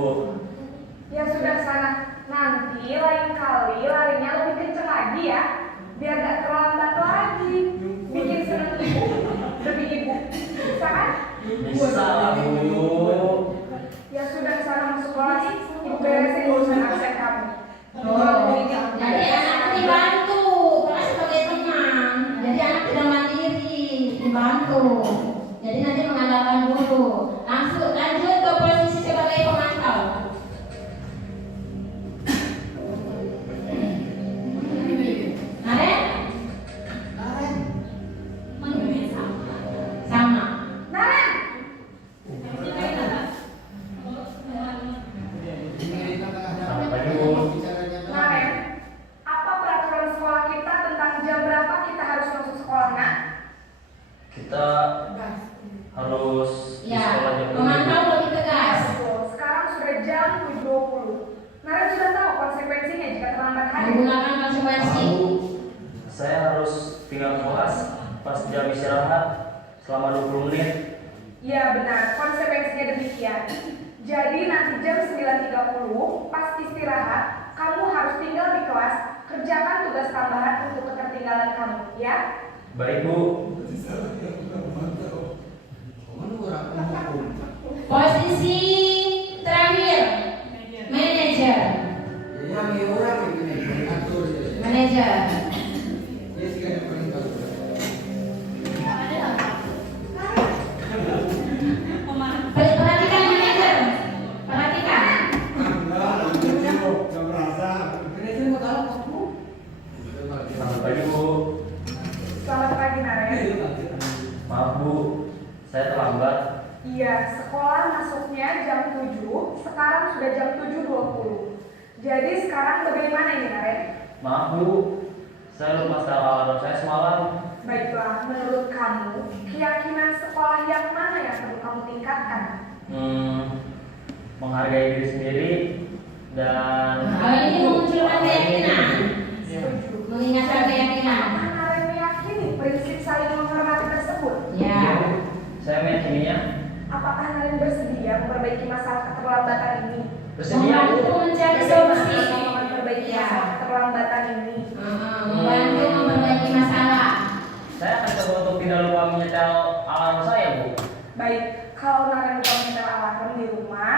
Ya sudah sana. Nanti lain kali larinya lebih kencang lagi ya. Biar gak terlambat lagi. Bikin seneng ibu. Demi ibu. Bisa kan? Bisa lah Bu. Ya sudah sana masuk kelas. Ibu beresin urusan absen kamu. Oh, jadi anak dibantu, karena sebagai teman. Jadi anak tidak mandiri, dibantu. Jadi nanti mengandalkan guru. Langsung lanjut ke posisi sebagai pemantau. Naren? Sama. Naren, Selamat pagi Bu. Naren, apa peraturan sekolah kita tentang jam harus tinggal kelas pas jam istirahat selama 20 menit. Ya benar, konsekuensinya demikian. Jadi nanti jam 9.30 pas istirahat, kamu harus tinggal di kelas, kerjakan tugas tambahan untuk ketertinggalan kamu, ya? Baik Bu. Posisi terakhir, manajer. Manajer. Perhatikan manajer. Perhatikan. Selamat pagi Bu. Selamat pagi Naren. Maaf Bu, saya terlambat. Iya, sekolah masuknya jam 7, sekarang sudah jam 7.20. Jadi sekarang bagaimana ini Naren? Maaf Bu, saya lupa setel alarm saya semalam. Baiklah, menurut kamu, keyakinan sekolah yang mana yang perlu kamu tingkatkan? Menghargai diri sendiri dan Hal ini memunculkan keyakinan. Setuju. Mengingatkan keyakinan. Apakah Naren meyakini prinsip saling menghormati tersebut? Ya. saya meyakininya. Apakah Naren bersedia memperbaiki masalah keterlambatan ini? Bersedia Bu. Membantu mencari Bagaimana solusi. kamu memperbaiki Ya. masalah keterlambatan ini? Membantu memperbaiki masalah. Saya akan coba untuk tidak lupa menyetel alarm saya Bu. Baik, kalau Naren bukan menyetel alarm di rumah,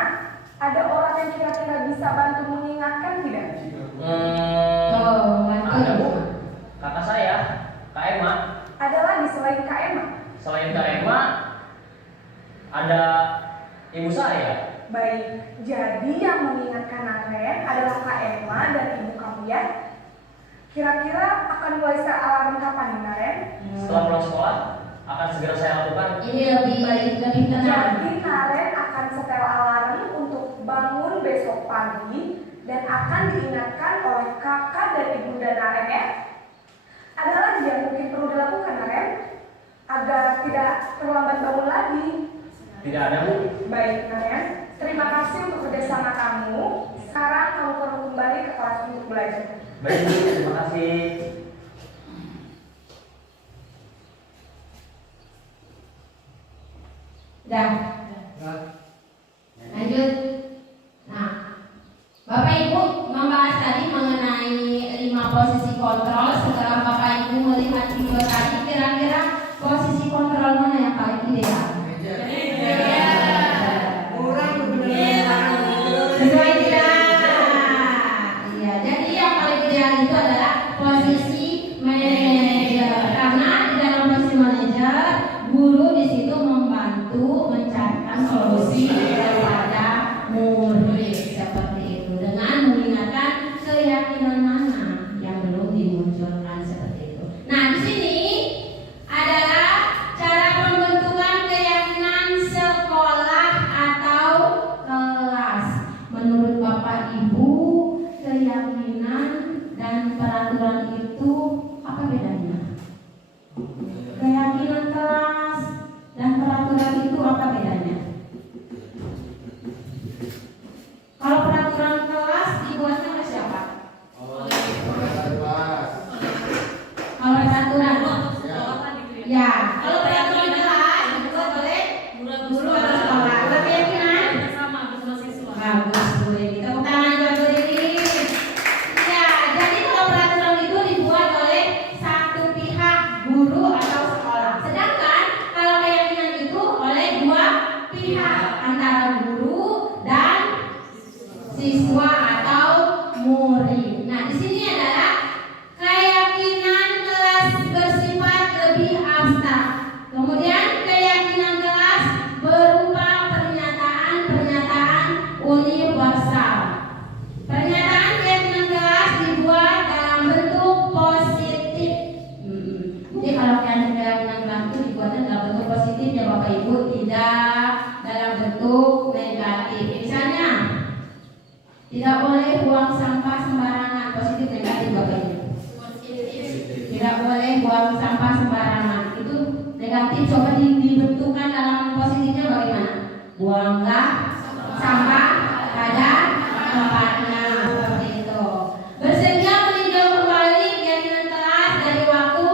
ada orang yang kira-kira bisa bantu mengingatkan tidak? Membantu. Ada Bu. Kakak saya, Kak Emma. Ada lagi selain Kak Emma? Selain Kak Emma, ada ibu saya. Baik, jadi yang mengingatkan Naren adalah Kak Emma dan ibu kamu ya? Kira-kira akan mulai set alarm kapan nih Naren? Setelah pulang sekolah, akan segera saya lakukan. Ini lebih tenang. Jadi Naren akan setel alarm untuk bangun besok pagi dan akan diingatkan oleh kakak dan ibunda Naren ya. Ada lagi yang mungkin perlu dilakukan Naren agar tidak terlambat bangun lagi. Tidak ada Bu. Baik Naren, terima kasih untuk kerjasama kamu. Sekarang kamu perlu kembali ke kelas untuk belajar. Baik Bu, terima kasih. Udah. Lanjut. Nah, Bapak Ibu membahas tadi mengenai 5 posisi kontrol. Setelah Bapak Ibu melihat video tadi, kira-kira posisi kontrol mana yang paling ideal? Sesuai tidak? Iya, jadi yang paling ideal itu adalah posisi manajer. Karena di dalam posisi manajer, guru di situ membantu mencarikan solusi kepada murid seperti itu dengan mengingatkan keyakinan mana yang belum dimunculkan seperti itu. Nah, di sini adalah cara pembentukan keyakinan sekolah atau kelas. Menurut Bapak Ibu, keyakinan dan peraturan itu apa bedanya? Keyakinan kelas dan peraturan itu apa bedanya? Kalau peraturan kelas dibuatnya oleh siapa? Kalau peraturan, ya. Kalau peraturan kelas dibuat oleh guru atau sekolah. Kalau keyakinan bagus, boleh tepuk tangan buat diri. Ya, jadi kalau peraturan itu dibuat oleh satu pihak, guru atau sekolah. Sedangkan kalau keyakinan itu oleh dua pihak, antara guru dan siswa atau murid. Nah, di sini adalah keyakinan kelas bersifat lebih abstrak. Kemudian keyakinan kelas berupa pernyataan-pernyataan universal. Pernyataan keyakinan kelas dibuat dalam bentuk positif. Jadi kalau keyakinan kelas itu dibuatnya dalam bentuk positif ya Bapak Ibu, tidak dalam bentuk negatif. Misalnya, tidak boleh buang sampah sembarangan. Positif negatif Bapak Ibu. Tidak boleh buang sampah sembarangan. Itu negatif. Coba dibentukkan dalam positifnya bagaimana? Buanglah sampah pada tempatnya. Seperti itu. Bersedia meninjau kembali keyakinan kelas dari waktu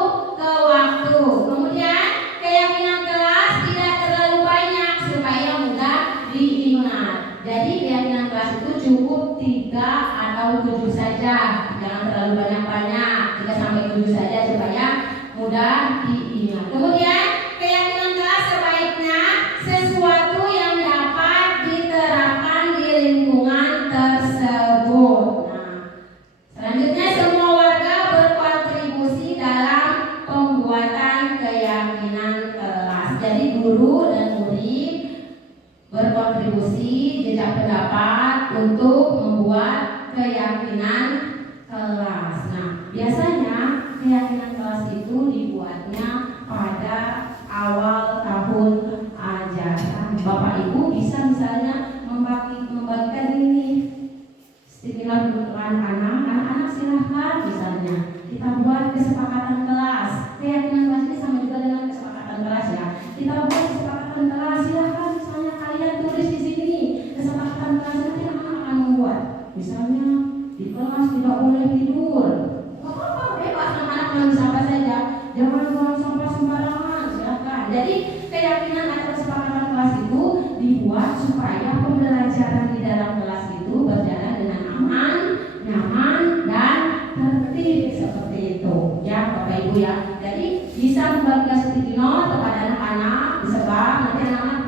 mudah diingat. Kemudian keyakinan kelas sebaiknya sesuatu yang dapat diterapkan di lingkungan tersebut. Nah, selanjutnya semua warga berkontribusi dalam pembuatan keyakinan kelas. Jadi guru dan murid berkontribusi jejak pendapat untuk membuat keyakinan kelas. Nah, biasanya keyakinan kelas itu dibuatnya pada awal tahun ajaran. Bapak Ibu bisa misalnya membagikan ini stimulan untuk anak-anak silahkan misalnya kita buat kesepakatan kelas. Keyakinan kelas ini sama juga dengan kesepakatan kelas ya. Kita buat kesepakatan kelas, silahkan misalnya kalian tulis di sini kesepakatan kelas, nanti anak-anak akan membuat. Misalnya di kelas tidak boleh tidur. Apa bebas anak-anak menulis apa saja. Jangan buang sampah sembarangan, silahkan. Jadi keyakinan atau kesepakatan kelas itu dibuat supaya pembelajaran di dalam kelas itu berjalan dengan aman, nyaman, dan tertib seperti itu. Ya, Bapak Ibu ya. Jadi bisa membagikan sticky note kepada anak-anak, disebab nanti anak-anak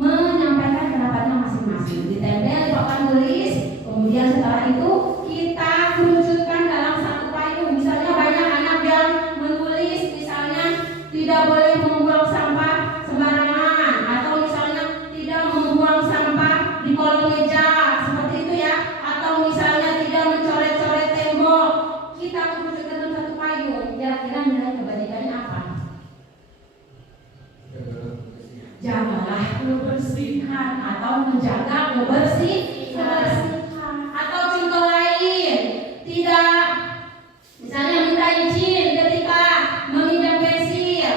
menyampaikan pendapatnya masing-masing. Ditempel di papan tulis, kemudian setelah itu kita kerucutkan dalam satu payung. Misalnya banyak anak yang menulis misalnya tidak boleh membuang sampah sembarangan, atau misalnya tidak membuang sampah di kolong meja seperti itu ya, atau misalnya tidak mencoret-coret tembok. Kita kerucutkan dalam satu payung. Kira-kira nilai kebajikannya apa? Jagalah kebersihan atau menjaga kebersihan. Atau contoh lain, tidak misalnya minta izin ketika meminjam pensil,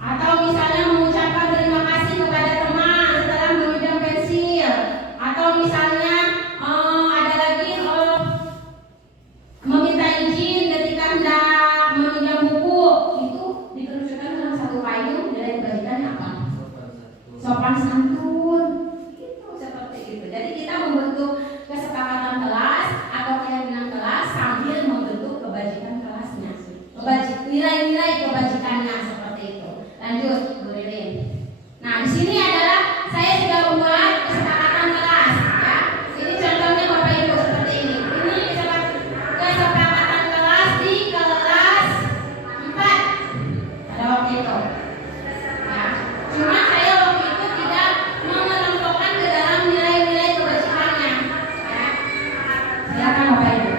atau misalnya mengucapkan terima kasih kepada teman setelah meminjam pensil, atau misalnya ada lagi meminta izin ketika hendak meminjam buku. Itu dikerucutkan dalam satu payung. Nilai kebajikannya apa? Sopan santun. Itu seperti itu. Jadi kita membentuk kesepakatan kelas atau keyakinan kelas sambil membentuk kebajikan kelasnya. Nilai-nilai kebajikannya seperti itu. Lanjut, Bu Ririn. Nah, di sini adalah saya sudah buat kesepakatan kelas ya. Ini contohnya Bapak Ibu seperti ini. Ini kesepakatan kelas di kelas 4 pada waktu itu. Ya. Cuma saya waktu itu tidak mengelompokkan ke dalam nilai-nilai kebajikannya. Ya. Silakan Bapak Ibu.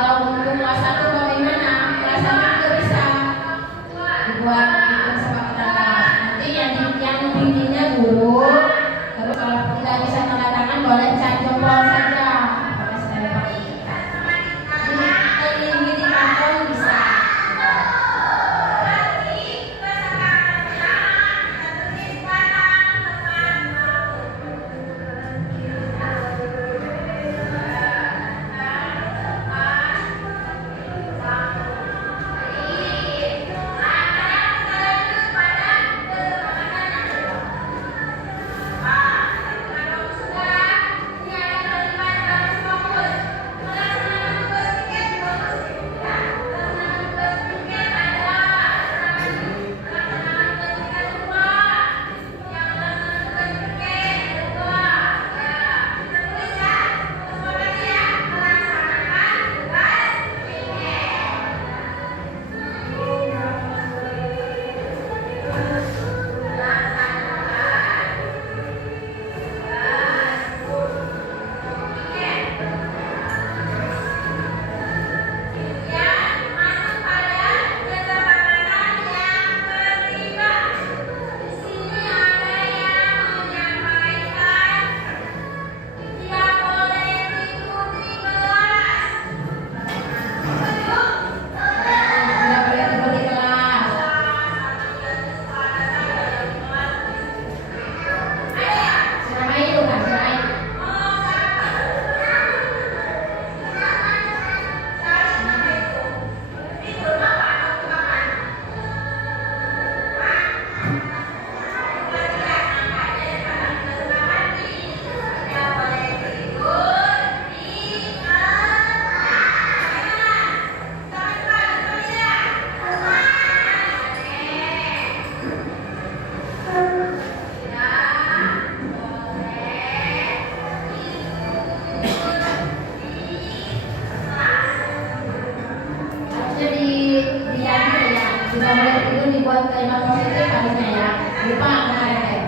Kalau untuk kelas 1 bagaimana? Kelas 1 juga bisa dibuat itu kesepakatan kelas. Nanti yang bimbingnya guru. Terus kalau tidak bisa tanda tangan boleh cat jempol saja. Pakai stempel. Di kantor bisa. Tidak boleh tidur dibuat kalimat positif harusnya ya. Lupa kemarin deh.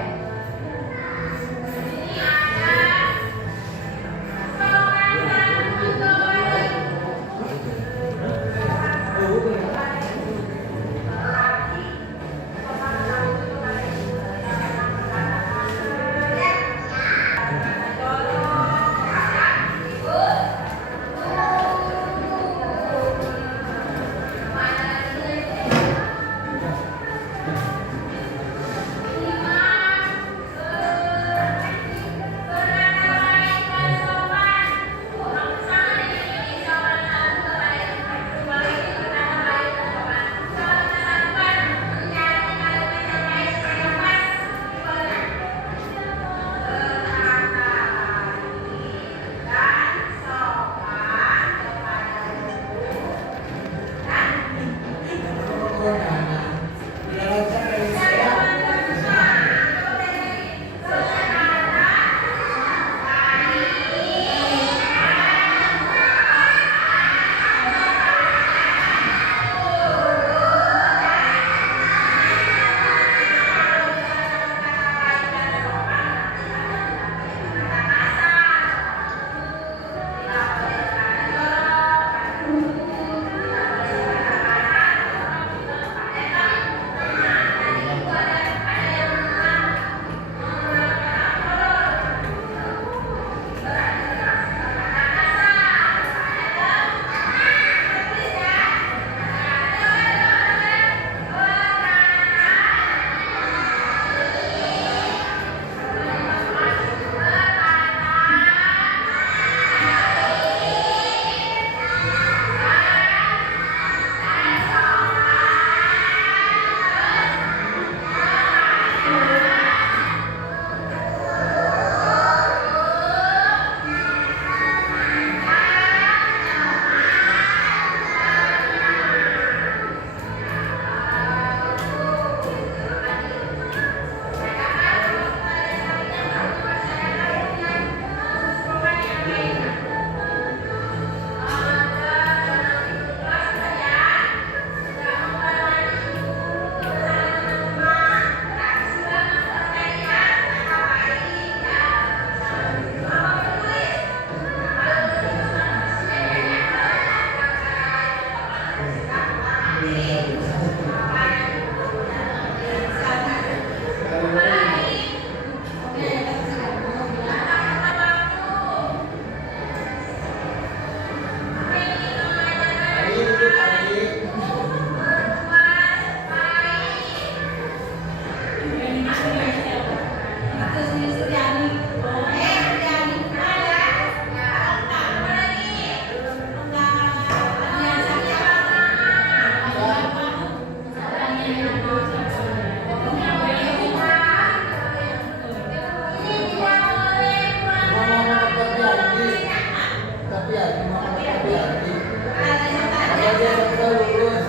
Tapi ya, cuma tapi ya. Kalau dia sudah lulus,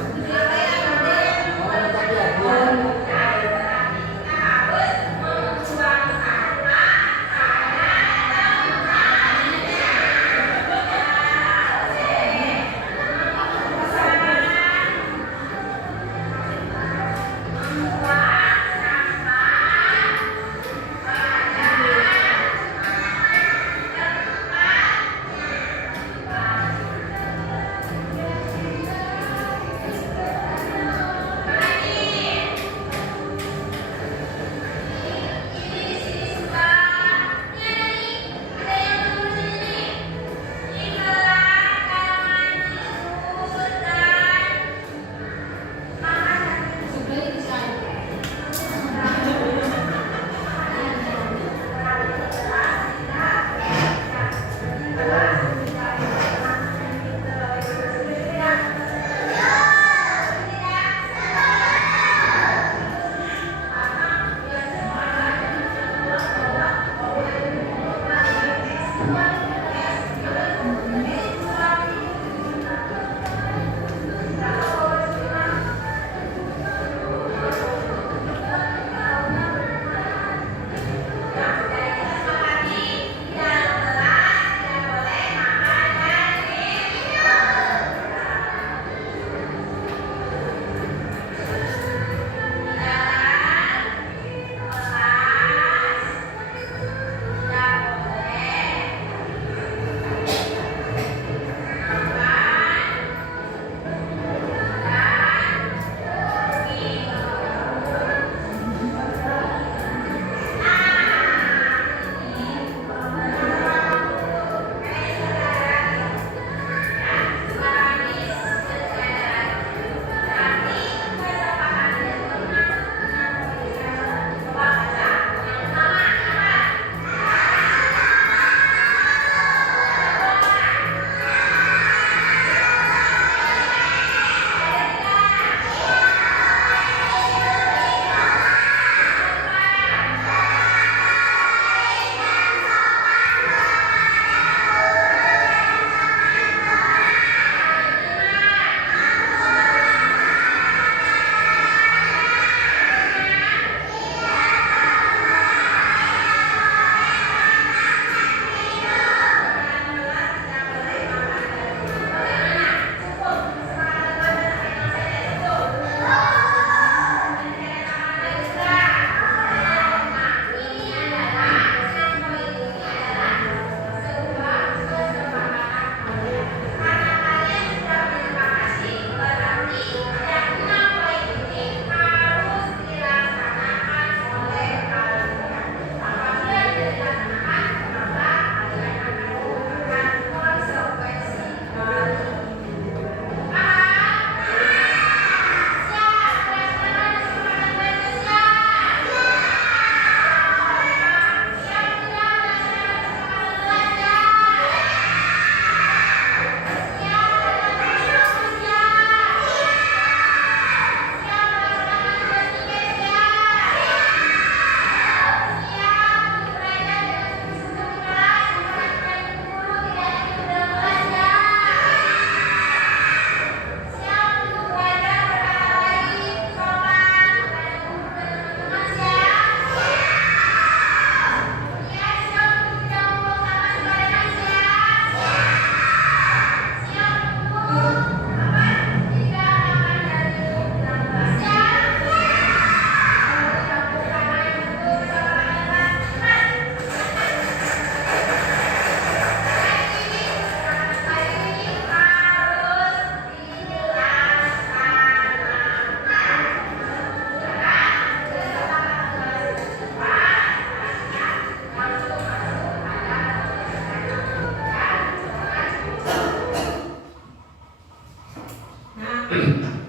mau tapi ya.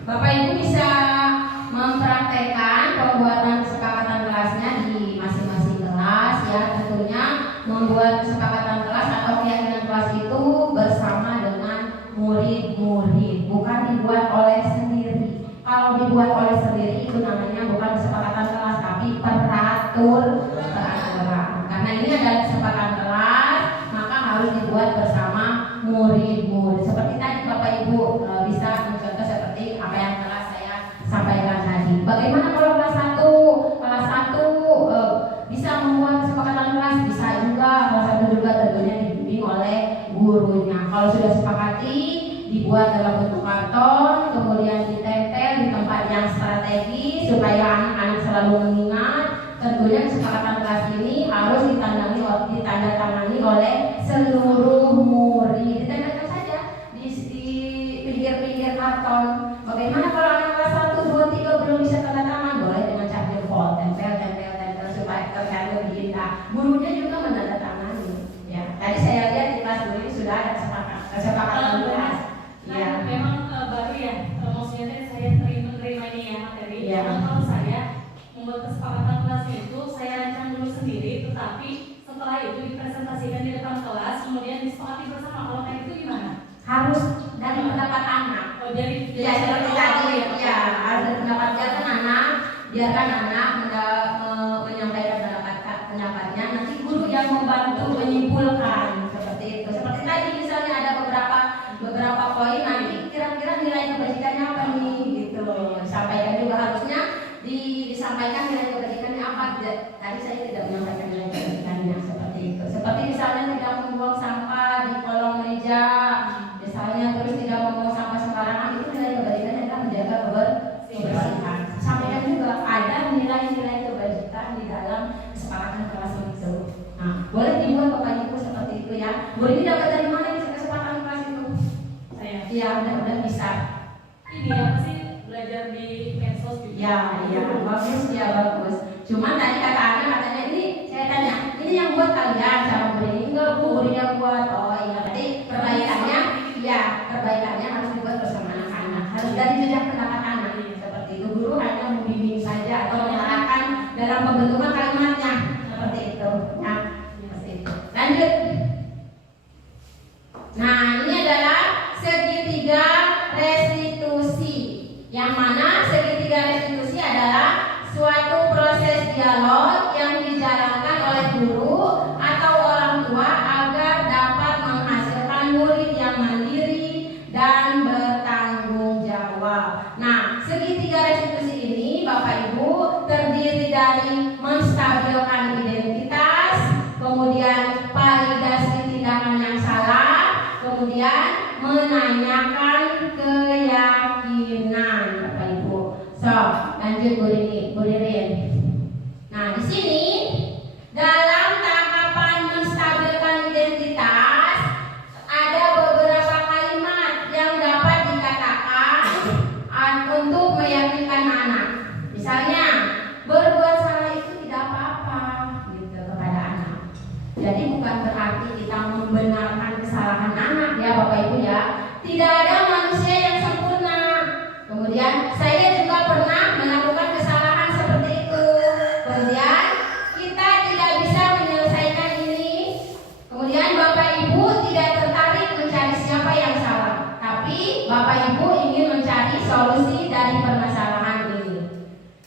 Bapak Ibu bisa mempraktekkan pembuatan kesepakatan kelasnya di masing-masing kelas ya, tentunya membuat kesepakatan kelas atau keyakinan kelas itu bersama dengan murid-murid, bukan dibuat oleh sendiri. Kalau dibuat oleh sendiri itu namanya bukan kesepakatan kelas tapi peraturan. Karena ini adalah kesepakatan kelas, maka harus dibuat bersama gurunya. Kalau sudah sepakati, dibuat dalam bentuk karton, kemudian ditempel di tempat yang strategis supaya anak-anak selalu mengingat. Tentunya kesepakatan kelas ini harus ditandatangani oleh seluruh murid. Ditempelkan saja di pinggir-pinggir karton. Bagaimana kalau anak kelas 1, 2, 3 belum bisa tanda tangan? Boleh dengan cat jempol, tempel supaya terlihat lebih indah. Gurunya juga menandatangani. Ya, tadi saya lihat di kelas dulu ini sudah ada kesepakatan kelas. Ya. Memang baru ya, maksudnya saya terima ini ya materi. Ya. Kalau saya membuat kesepakatan kelas itu saya rancang dulu sendiri, tetapi setelah itu dipresentasikan di depan kelas, kemudian disepakati bersama. Kalau kayak itu gimana? Harus dari pendapat anak. Oh, jadi Ya, seperti tadi ya, harus dari pendapat anak, biarkan anak menyampaikan pendapatnya. Nanti guru yang membantu menyimpulkan seperti itu. Seperti tadi misalnya ada beberapa poin, nanti kira-kira nilai kebajikannya apa nih gitu. Sampaikan juga harusnya disampaikan nilai kebajikannya apa. Tadi saya tidak menyampaikan nilai kebajikannya seperti itu. Seperti misalnya tidak membuang sampah di kolong meja, misalnya terus tidak membuang sampah sembarangan, itu nilai kebajikannya adalah menjaga kebersihan. Sampaikan juga ada nilai-nilai kebajikan di dalam kesepakatan kelas itu. Nah, boleh dibuat Bapak Ibu seperti itu ya. Bu ini dapat dari mana nih kesepakatan kelas itu? saya Iya, udah bisa. ini apa sih belajar di medsos gitu? Ya, bagus ya bagus. Cuman tadi kata anak katanya ini, saya tanya, ini yang buat kalian sama Bu ini? Enggak Bu, yang buat. Oh iya, berarti perbaikannya harus dibuat bersama anak-anak. Harus dari jejak pendapat anak. Seperti itu, guru hanya membimbing saja atau mengarahkan dalam pembentukan kalimatnya. Seperti itu. Ya, seperti itu. Lanjut. Nah, ini adalah segitiga restitusi. Yang mana segitiga restitusi adalah suatu proses dialog yang dijalankan oleh guru atau orang tua agar dapat menghasilkan murid yang mandiri dan bertanggung jawab. Nah, segitiga restitusi ini Bapak Ibu terdiri dari menstabilkan identitas, kemudian validasi tindakan yang salah, kemudian menanyakan keyakinan, Bapak Ibu. So, lanjut Bu Ririn. Nah, di sini dalam tahapan menstabilkan identitas ada beberapa kalimat yang dapat dikatakan untuk meyakinkan anak. Misalnya, berbuat salah itu tidak apa-apa gitu kepada anak. Jadi bukan berarti kita membenarkan kesalahan anak ya Bapak Ibu ya. Tidak ada manusia yang sempurna. Kemudian saya juga pernah melakukan kesalahan seperti itu. Kemudian kita tidak bisa menyelesaikan ini. Kemudian Bapak Ibu tidak tertarik mencari siapa yang salah, tapi Bapak Ibu ingin mencari solusi dari permasalahan ini.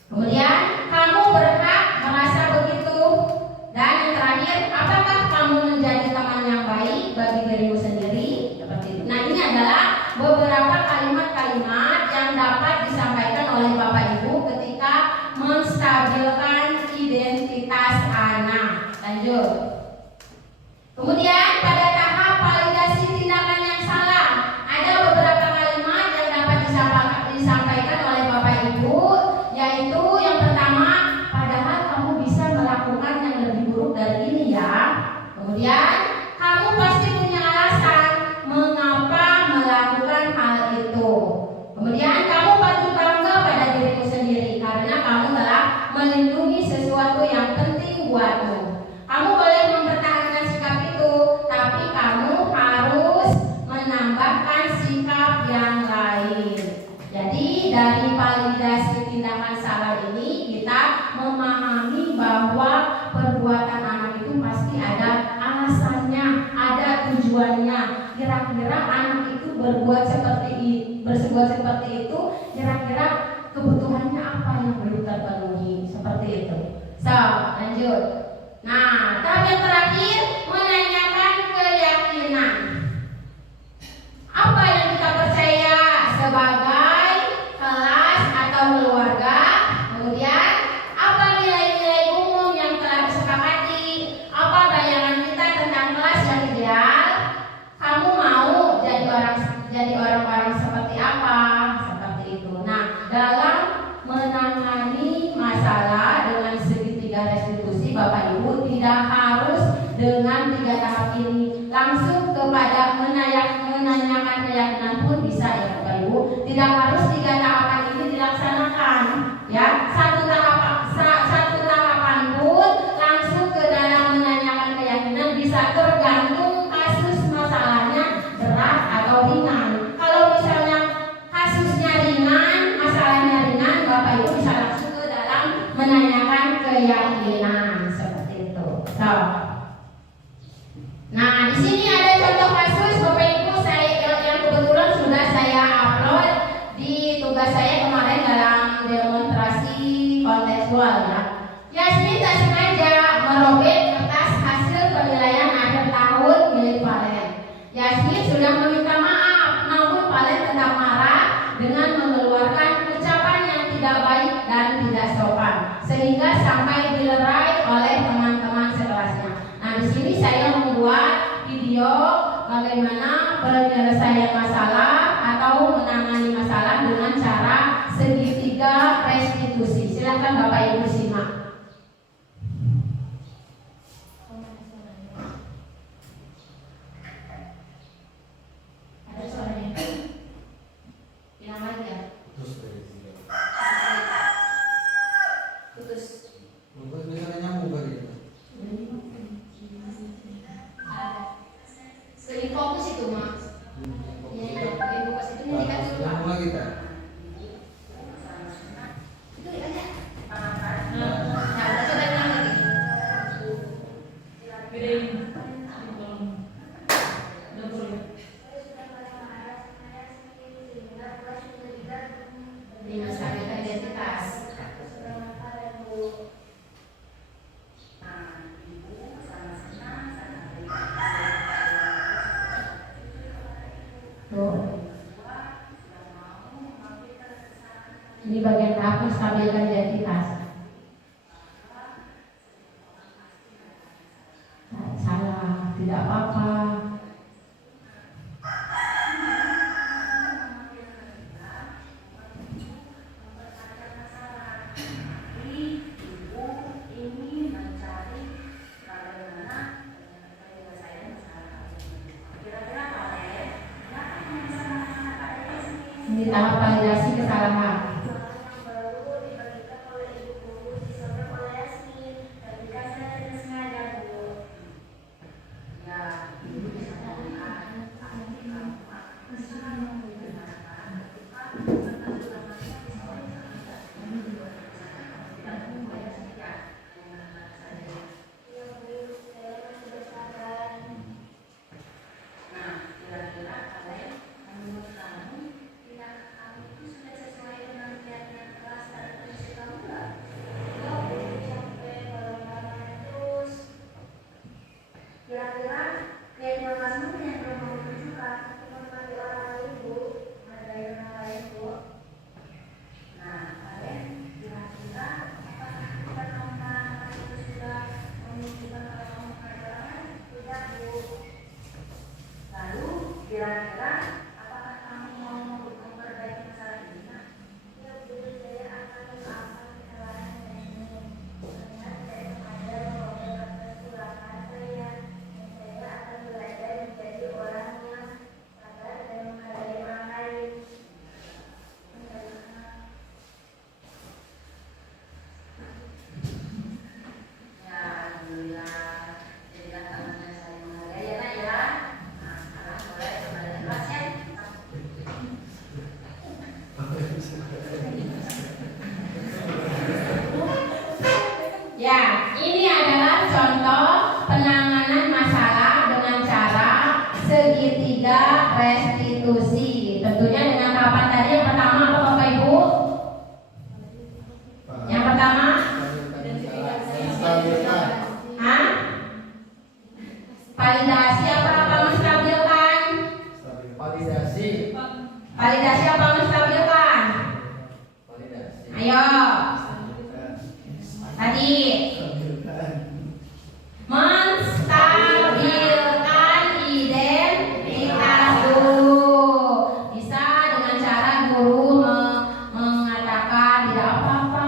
Kemudian kamu berhak merasa begitu. Dan yang terakhir, apakah kamu menjadi teman yang baik bagi dirimu sendiri? Seperti itu. Nah, ini adalah beberapa kalimat-kalimat yang dapat disampaikan oleh Bapak Ibu ketika menstabilkan identitas anak. Lanjut. Kemudian pada tahap validasi tindakan yang salah, ada beberapa kalimat yang dapat disampaikan oleh Bapak Ibu, yaitu yang pertama, padahal kamu bisa melakukan yang lebih buruk dari ini ya. Kemudian kamu pasti punya alasan mengapa melakukan hal itu. Kemudian kamu patut bangga pada dirimu sendiri karena kamu telah melindungi sesuatu yang penting buatmu. Kamu boleh mempertahankan sikap itu, tapi kamu harus menambahkan sikap yang lain. Jadi dari validasi tindakan salah ini kita memahami bahwa perbuatan anak itu pasti ada alasannya, ada tujuannya. Kira-kira anak itu berbuat seperti itu, kira-kira kebutuhannya apa yang belum terpenuhi, seperti itu. So, lanjut. Nah, tahap yang terakhir menanyakan keyakinan. Apa yang kita percaya sebagai kelas atau keluarga? Kemudian apa nilai-nilai umum yang telah disepakati? Apa bayangan kita tentang kelas yang ideal? Tidak harus 3 tahapan ini dilaksanakan, ya. Satu tahapan pun langsung ke dalam menanyakan keyakinan bisa tergantung kasus masalahnya berat atau ringan. Kalau misalnya kasusnya ringan, masalahnya ringan, Bapak Ibu bisa langsung ke dalam menanyakan keyakinan seperti itu. Nah, di sini ada contoh kasus Bapak Ibu yang kebetulan sudah saya upload di tugas saya kemarin dalam demonstrasi kontekstual, ya. Yasmin tak sengaja merobek kertas hasil penilaian akhir tahun milik Valen. Yasmin sudah meminta maaf, namun Valen tetap marah dengan mengeluarkan ucapan yang tidak baik dan tidak sopan, sehingga sampai dilerai oleh teman-teman sekelasnya. Nah, di sini saya membuat video bagaimana penyelesaian masalah atau menangani masalah dengan cara segitiga restitusi. Silakan Bapak Ibu simak. Ada suaranya? Bilang lagi ya. Putus. Mungkin bisa nyambung kali ya. Screen fokus itu, Mak. Ya, ibu pas itu nyanyikan dulu, Pak. Nyambung lagi tak? Itu aja. Nah, coba bilang lagi. Gedein. Udah boleh. Dinas KPK identitas. Tuh. Ini bagian tahap menstabilkan identitas. Salah, tidak apa-apa. Ini tahap validasi kesalahan. Ya, ini adalah contoh penanganan masalah dengan cara segitiga restitusi. Tentunya dengan tahapan tadi yang pertama apa Bapak Ibu? Yang pertama? Hah? Validasi apa menstabilkan? Validasi. Validasi apa menstabilkan? Ayo. Tadi menstabilkan identitas dulu. Bisa dengan cara guru mengatakan tidak apa-apa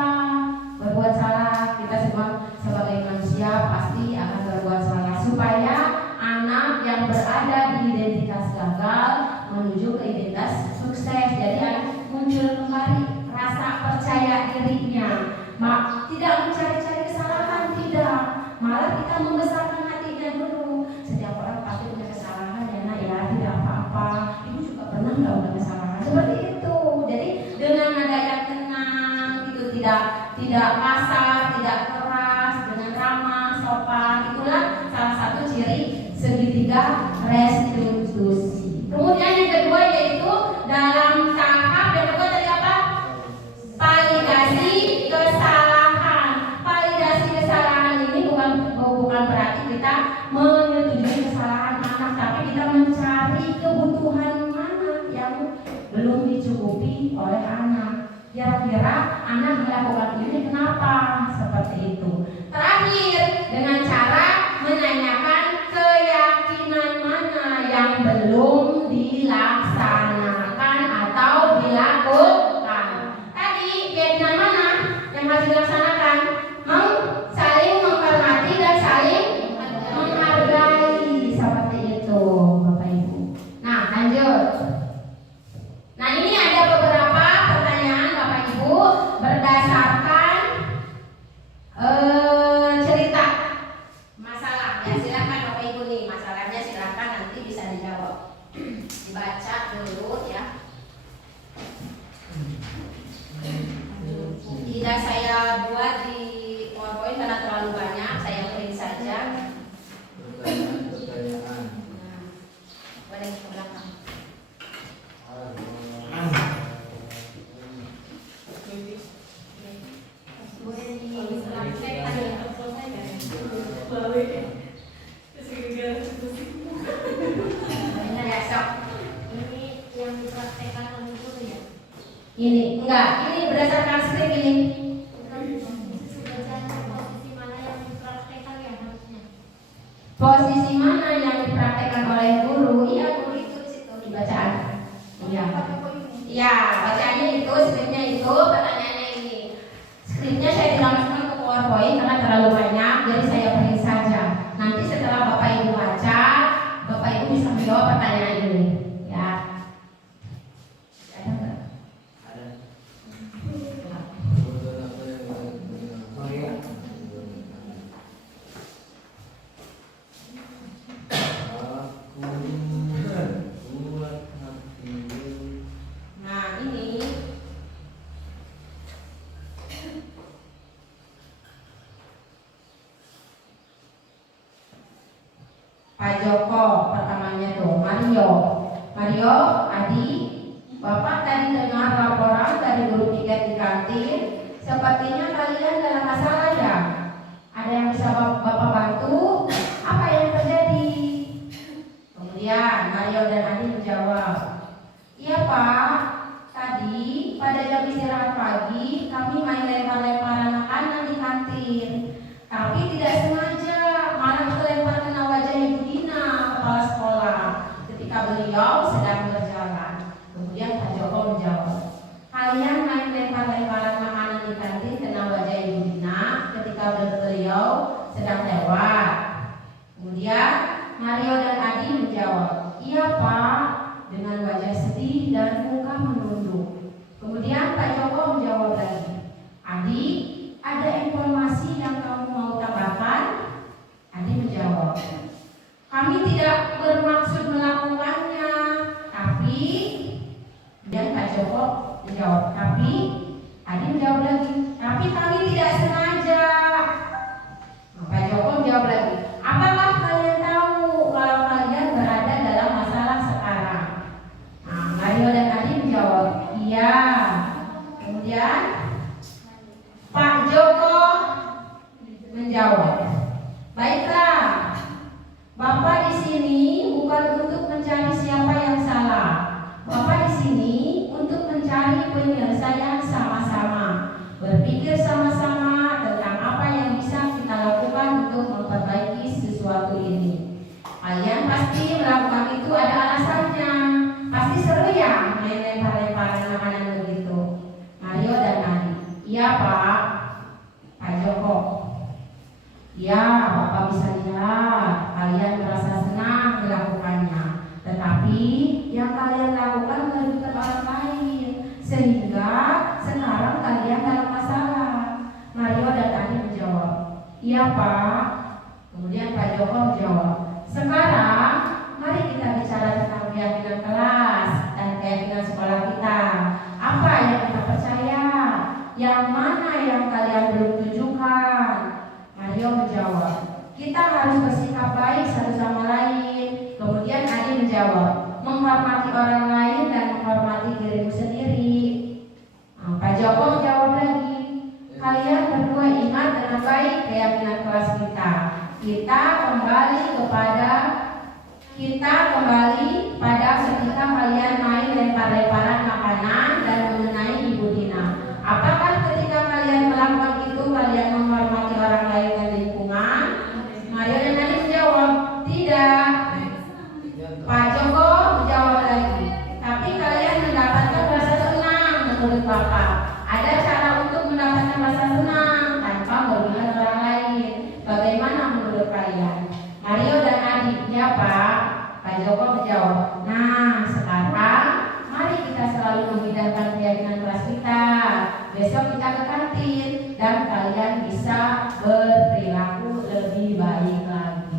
berbuat salah. Kita semua sebagai manusia pasti akan berbuat salah, supaya anak yang berada di identitas gagal menuju ke identitas sukses. Jadi melakukan kesalahan seperti itu. Jadi dengan nada yang tenang gitu, tidak kasar, tidak keras, dengan ramah, sopan, itulah salah satu ciri segitiga restitusi. Kemudian yang kedua yaitu dalam tahap yang kedua tadi apa? Validasi kesalahan. Validasi kesalahan ini bukan berarti kita menyetujui kesalahan anak, tapi kita mencari kebutuhan mana yang belum dicukupi oleh anak. Kira-kira anak melakukan ini kenapa? Seperti itu. Terakhir, dengan cara menanyakan keyakinan mana yang belum dilaksanakan atau dilakukan. Tadi keyakinan mana yang harus dilaksanakan? Saling menghormati dan saling menghargai, seperti itu, Bapak Ibu. Nah, lanjut. Nah, ini ada beberapa pertanyaan Bapak Ibu berdasarkan cerita masalah. Ya, silakan Bapak Ibu nih, masalahnya silakan nanti bisa dijawab. Dibaca dulu ya. Tidak saya buat di PowerPoint karena terlalu banyak, saya print saja. Pertanyaan. Nah, boleh ke belakang. Ini enggak, ini berdasarkan skrip ini. Posisi mana yang dipraktekkan oleh guru? Iya, guru itu di situ di bacaan. Iya. Iya, bacaannya itu, skripnya itu, pertanyaannya ini. Skripnya saya dilangsungkan ke PowerPoint karena terlalu banyak, jadi saya print saja. Nanti setelah Bapak Ibu baca, Bapak Ibu bisa menjawab pertanyaan ini. Ya. Ada enggak? Ada. Nah, ini Pak Joko pertamanya tuh Mario, Adi, Bapak tadi dengar laporan dari guru tiket di kantin. Sepertinya kalian dalam masalah ya. Ada yang bisa Bapak bantu? Apa yang terjadi? Kemudian Mario dan Adi menjawab, iya Pak, tadi pada jam istirahat pagi kami main lempar-lemparan makanan di kantin. Tapi tidak sengaja malah terlempar kena wajah Ibu Dina, kepala sekolah, ketika beliau sedang berjalan. Kemudian Pak Joko menjawab, kalian main lempar-lemparan makanan di kantin kena wajah Ibu Dina ketika beliau sedang lewat. Kemudian Mario dan Adi menjawab, iya Pak, dengan wajah sedih dan muka menunduk. Kemudian Pak Joko menjawab lagi, Adi, ada informasi yang kamu mau tambahkan? Adi menjawab, kami tidak bermaksud melakukannya, tapi. Dan Pak Joko menjawab, tapi. Adi menjawab lagi, tapi kami tidak sengaja. Pak Joko menjawab lagi, apakah kalian tahu kalau kalian berada dalam masalah sekarang? Nah, Mario dan Adi menjawab, iya. Kemudian Pak Joko menjawab, baiklah, Bapak di sini bukan untuk mencari siapa yang salah. Bapak di sini untuk mencari penyelesaian sama-sama, berpikir sama-sama tentang apa yang bisa kita lakukan untuk memperbaiki sesuatu ini. Kalian pasti melakukan itu ada alasannya. Pasti seru ya main lempar-lemparan makanan begitu. Mario dan Adi, iya Pak. Pak Joko, ya Bapak bisa lihat kalian merasa senang melakukannya, tetapi yang kalian lakukan merugikan orang lain, sehingga sekarang kalian dalam masalah. Mario dan Adi menjawab, iya Pak. Kemudian Pak Joko menjawab, sekarang mari kita bicara tentang keyakinan kelas dan keyakinan yang mana yang kalian belum tunjukkan? Mario menjawab, kita harus bersikap baik satu sama lain. Kemudian Adi menjawab, menghormati orang lain dan menghormati dirimu sendiri. Pak Joko menjawab lagi, kalian berdua ingat dengan baik keyakinan kelas kita. Kita kembali pada ketika kalian main lempar-lemparan makanan dan mengenai Ibu Dina. Apakah ketika kalian melakukan itu kalian menghormati orang lain dan lingkungan? Mario dan Adi menjawab, tidak. Pak Joko menjawab lagi, tapi kalian mendapatkan rasa senang menurut Bapak. Ada cara untuk mendapatkan rasa senang tanpa merugikan orang lain. Bagaimana menurut kalian? Mario dan Adi, ya Pak. Pak Joko menjawab, nah sekarang mari kita selalu menghidangkan keyakinan kelas kita. Besok kita ke kantin dan kalian bisa berperilaku lebih baik lagi.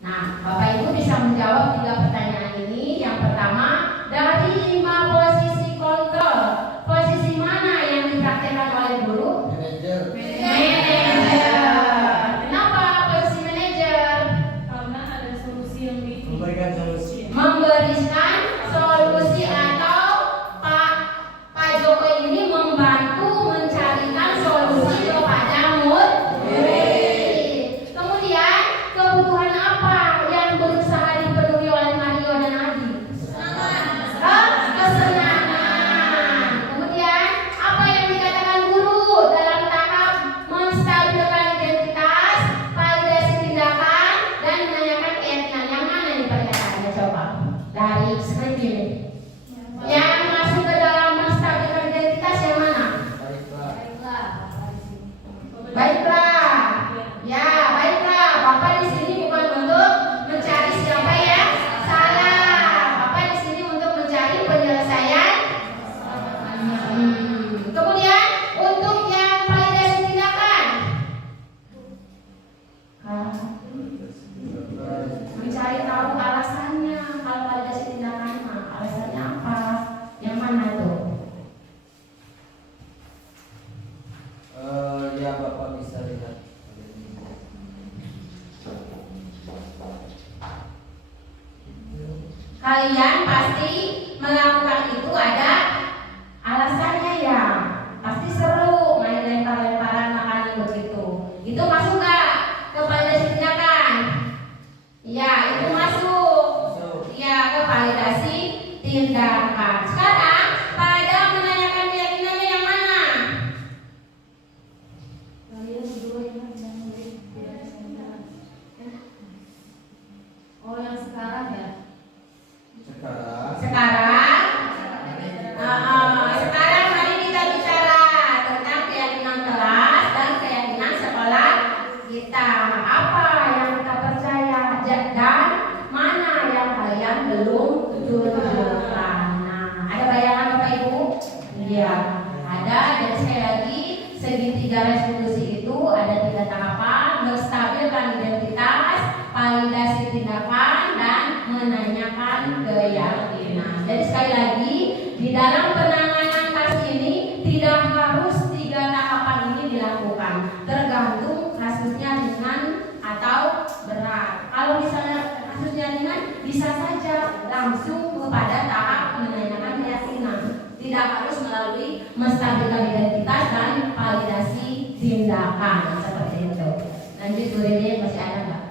Nah, Bapak Ibu bisa menjawab 3 pertanyaan ini. Yang pertama, dari 5 posisi kontrol, posisi mana yang dipraktekkan oleh guru? Manajer. Manajer. Kenapa posisi manajer? Karena ada solusi yang Memberikan solusi. Memberikan solusi atau Pak Joko ini membantu mencarikan solusi kepada murid. Kemudian kebutuhan apa yang berusaha dipenuhi oleh Mario dan Adi? Kesenangan. Kemudian apa yang dikatakan guru dalam tahap menstabilkan identitas, validasi tindakan, dan menanyakan keyakinan? Yang mana nih pernyataannya coba dari skrip ini? Yang masuk ke dalam menstabilkan identitas yang mana? Baiklah. Ya, baiklah. Bapak di sini bukan untuk mencari siapa ya salah. Bapak di sini untuk mencari penyelesaian. Kemudian untuk yang validasi tindakan, mencari tahu alasannya. Kalau validasi tindakan, alasannya apa? Yang mana tuh? Ya Bapak bisa lihat. Kalian pasti melakukan itu ada alasannya ya. Pasti seru main lempar-lemparan makanan begitu. Itu masuk nggak ke validasi tindakan? Ya, itu masuk. Ya, ke validasi tindakan. Sekarang pada menanyakan keyakinannya yang mana? Oh, yang sekarang ya. Sekarang. Sekarang mari kita bicara tentang keyakinan kelas dan keyakinan sekolah kita. Apa yang kita percaya dan mana yang kalian belum tunjukkan. Nah, ada bayangan Bapak Ibu? Iya, ada. Dan sekali lagi, segitiga restitusi itu ada 3 tahapan: menstabilkan identitas, validasi tindakan, dan menanyakan keyakinan. Jadi sekali lagi, di dalam penanganan kasus ini tidak harus 3 tahapan ini dilakukan, tergantung kasusnya ringan atau berat. Kalau misalnya kasusnya ringan, bisa saja langsung kepada tahap menanyakan keyakinan, tidak harus melalui menstabilkan identitas dan validasi tindakan seperti itu. Lanjut Bu Rene, masih ada nggak?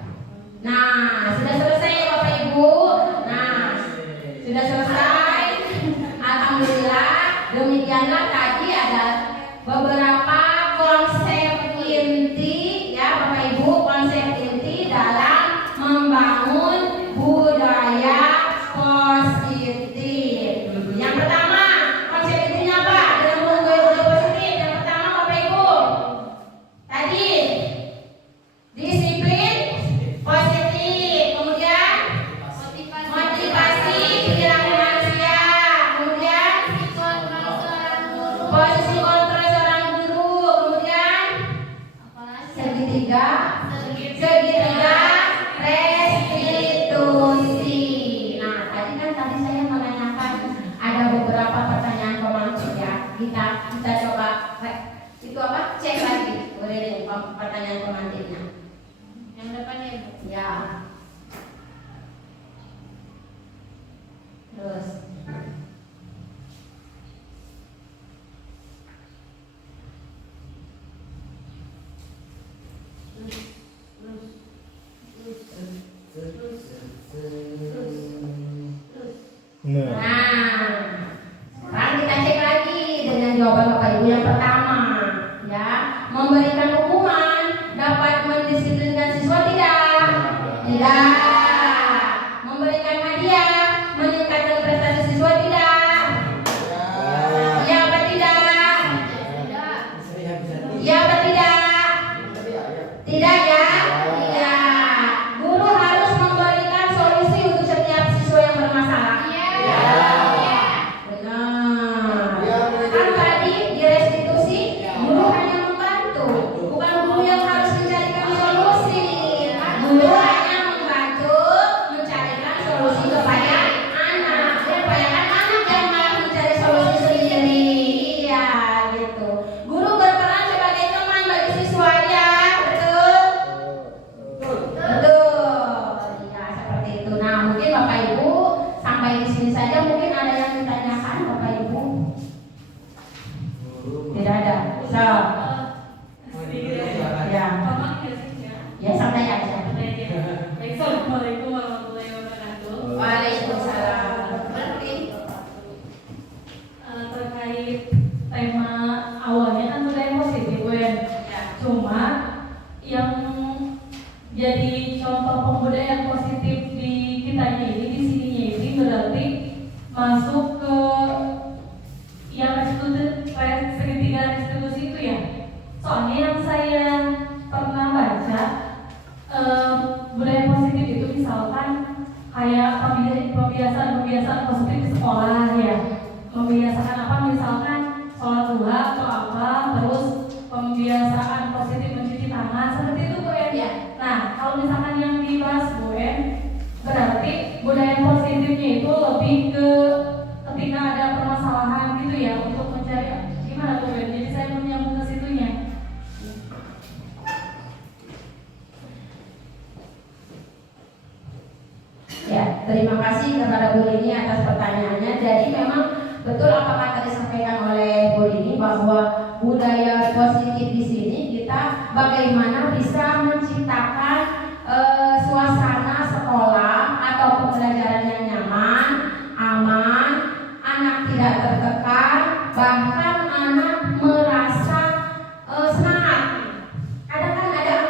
Nah, sudah selesai ya Bapak Ibu. Nah, sudah selesai. Alhamdulillah. Demikianlah tadi ada beberapa konsep inti ya Bapak Ibu, konsep inti dalam membangun budaya positif. Yang pertama, konsep intinya apa? Dalam membangun budaya positif. Yang pertama Bapak Ibu, tadi disiplin positif, kemudian motivasi perilaku manusia, kemudian posisi kontrol seorang guru, pengantinnya. Yang depannya Ibu. Ya. Terus. Nah, Nah, sekarang kita cek lagi dengan jawaban Bapak Ibu yang pertama, ya. Memberikan hukuman dapat mendisiplinkan siswa tidak? Tidak. Memberikan hadiah meningkatkan prestasi siswa tidak? Iya apa tidak? Iya apa tidak? Tidak ya? Iya. Guru harus memberikan solusi untuk setiap siswa yang bermasalah. Benar. Kan tadi di restitusi guru hanya membantu, bukan guru yang harus mencarikan solusi. Guru hanya membantu mencarikan solusi kepada anak. Kebanyakan anak yang malah mencari solusi sendiri. Iya, gitu. Guru berperan sebagai teman bagi siswa ya, betul? Betul. Ya, seperti itu. Nah, mungkin Bapak Ibu sampai di sini saja. Mungkin ada yang ditanyakan Bapak Ibu? Tidak ada. So, ya, ya sampai aja. Assalamualaikum warahmatullahi wabarakatuh. Waalaikumsalam. Berarti Terkait tema awalnya kan budaya positif, Wen. Cuma yang jadi contoh pembudayaan positif di kitanya ini, di sininya ini berarti masuk ke yang segitiga restitusi itu ya. Soalnya yang saya pernah baca, budaya positif itu misalkan kayak pembiasaan positif di sekolah ya. Membiasakan apa, misalkan sholat duha atau apa, terus pembiasaan positif mencuci tangan, seperti itu Bu En. Ya. Nah, kalau misalkan yang dibahas Bu En, berarti budaya positifnya itu lebih ke ketika ada permasalahan gitu ya, untuk mencari gimana Bu En. Jadi saya mau nyambung ke situnya. ya, terima kasih kepada Bu Rini atas pertanyaannya. Jadi memang betul apa kata disampaikan oleh Bu Rini bahwa budaya positif di sini kita bagaimana bisa menciptakan suasana sekolah atau pembelajaran yang nyaman, aman, anak tidak tertekan, bahkan anak merasa semangat. Ada anak yang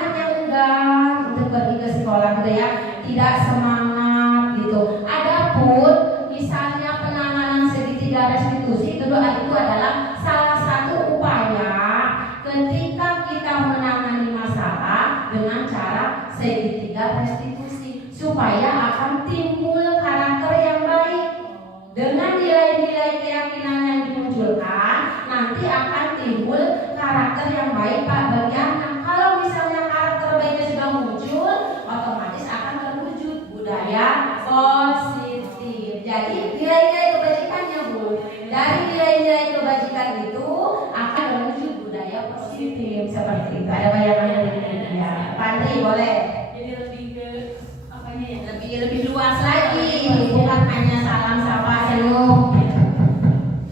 enggan untuk pergi ke sekolah gitu ya, tidak semangat gitu. Adapun misalnya penanganan segitiga restitusi itu adalah salah satu upaya ketika kita menangani masalah dengan cara segitiga restitusi supaya akan timbul karakter yang baik. Dengan nilai-nilai keyakinan yang dimunculkan, nanti akan timbul karakter yang baik Pak bagi anak. Kalau misalnya karakter baiknya sudah muncul, otomatis akan terwujud budaya positif. Jadi nilai-nilai kebajikannya Bu, dari nilai-nilai kebajikan itu akan terwujud budaya positif seperti itu. Ada bayangan dari ini ya. Pandri boleh. Jadi lebih ke apanya ya? Lebih luas lagi, bukan hanya salam sapa hello.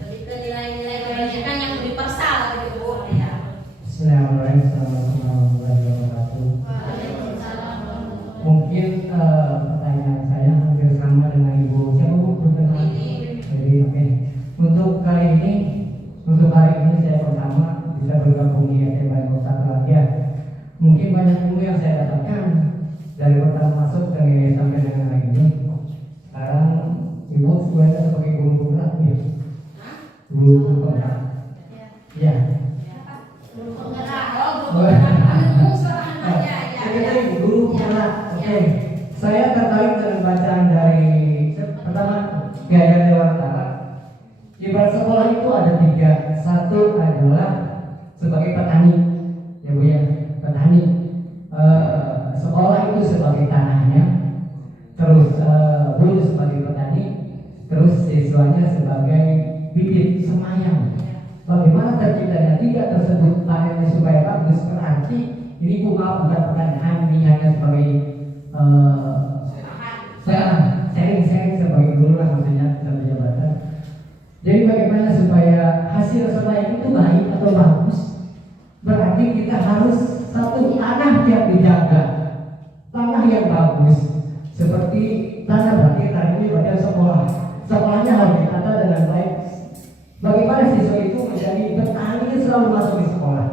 Lebih ke nilai-nilai kebajikan yang universal gitu Bu. Ya. Assalamualaikum warahmatullahi wabarakatuh. Mungkin pertanyaan saya hampir sama dengan Ibu. Siapa Bu? Jadi oke. Untuk hari ini saya pertama bisa bergabung di SMA Kota Telaga. Mungkin banyak ilmu yang saya dapatkan dari pertama masuk sampai dengan hari ini. Sekarang Ibu sudah sebagai guru penggerak ya? Guru penggerak. Ya. Guru penggerak. Oke. Saya tertarik dengan bacaan dari pertama Gaya Dewantara. Ibarat sekolah itu ada tiga. Satu adalah sebagai petani, ya Bu ya, petani. Sekolah itu sebagai tanahnya, terus guru sebagai petani, terus siswanya sebagai bibit semayam. Bagaimana terciptanya tiga tersebut panennya supaya bagus? Berarti Ini Bu maaf bukan pertanyaan, ini hanya sebagai sharing sebagai guru lah maksudnya dalam jabatan. Jadi bagaimana supaya hasil selain itu baik atau bagus? Berarti kita harus satu tanah yang dijaga, tanah yang bagus. Seperti tanah berarti tanah ini berarti sekolahnya harus ditata dengan baik. Bagaimana siswa itu menjadi petani selalu masuk di sekolah.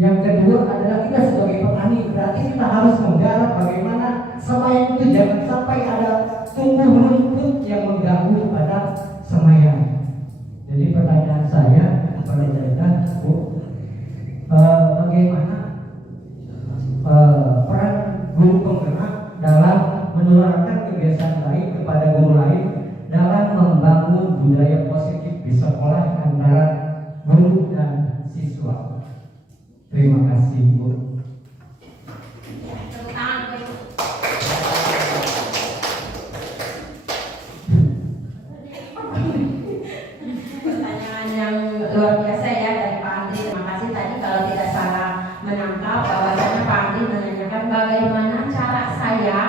Yang kedua adalah kita sebagai petani berarti kita harus menggarap bagaimana semaian itu jangan sampai ada tumbuh rumput yang mengganggu pada semaian. Jadi pertanyaan saya pada cerita Bu, bagaimana peran guru penggerak dalam menularkan kebiasaan baik kepada guru lain dalam membangun budaya positif di sekolah antara guru dan siswa. Terima kasih Bu. Tepuk tangan, Bu. Pertanyaan yang luar biasa ya dari Pak Andri. Terima kasih tadi kalau tidak salah menangkap bahwasanya Pak Andri menanyakan bagaimana cara saya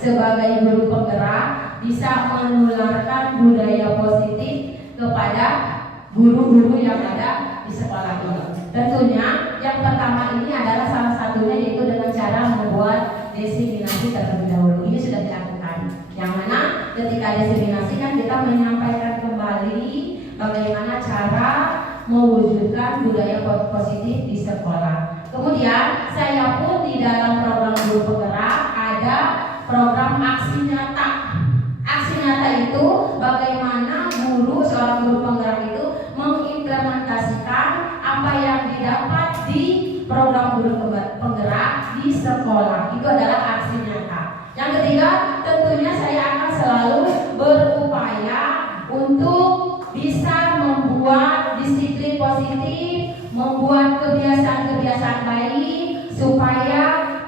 sebagai guru penggerak bisa menularkan budaya positif kepada guru-guru yang ada di sekolah ini. Tentunya yang pertama ini adalah salah satunya yaitu dengan cara membuat diseminasi terlebih dahulu. Ini sudah dilakukan. Yang mana ketika diseminasi kan kita menyampaikan kembali bagaimana cara mewujudkan budaya positif di sekolah. Kemudian saya pun di dalam program guru penggerak ada program aksi nyata. Aksi nyata itu bagaimana seorang guru penggerak itu mengimplementasikan apa yang didapat di program guru penggerak di sekolah. Itu adalah aksi nyata. Yang ketiga, tentunya saya akan selalu berupaya untuk bisa membuat disiplin positif, membuat kebiasaan-kebiasaan baik supaya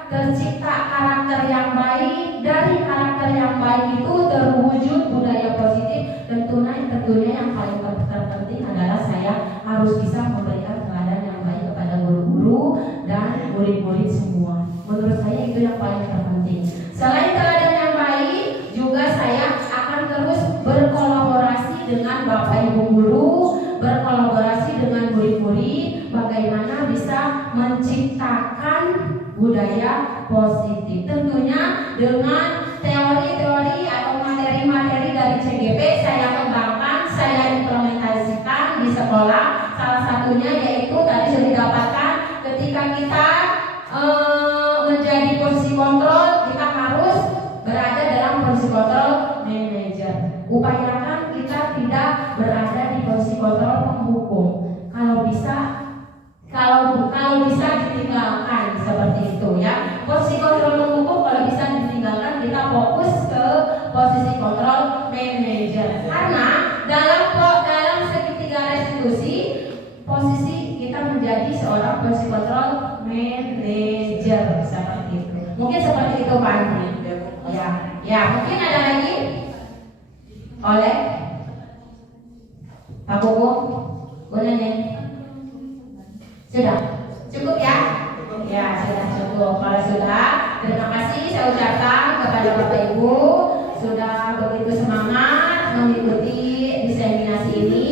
tercipta karakter yang baik. Dari karakter yang baik itu terwujud budaya positif. Tentunya yang paling terpenting adalah saya harus bisa memberikan teladan yang baik kepada guru-guru dan murid-murid semua. Menurut saya itu yang paling terpenting. Selain teladan yang baik, juga saya akan terus berkolaborasi dengan Bapak Ibu guru, berkolaborasi dengan murid-murid, bagaimana bisa menciptakan budaya positif. Tentunya dengan teori-teori atau materi-materi dari CGP saya kembangkan, saya implementasikan di sekolah. Salah satunya yaitu tadi sudah didapatkan ketika kita menjadi posisi kontrol, kita harus berada dalam posisi kontrol manajer. Upayakan kita tidak berada di posisi kontrol penghukum. Kalau bisa ditinggalkan seperti itu ya. Posisi kontrol penghukum kalau bisa ditinggalkan, kita fokus ke posisi kontrol manajer. Karena dalam segitiga restitusi posisi kita menjadi seorang posisi kontrol manajer seperti itu. Mungkin seperti itu Pak Andri. Ya, mungkin ada lagi oleh Pak Kuku, Bu Nenek. Sudah cukup ya? Ya, sudah cukup. Kalau sudah, terima kasih saya ucapkan kepada Bapak Ibu sudah begitu semangat mengikuti diseminasi ini.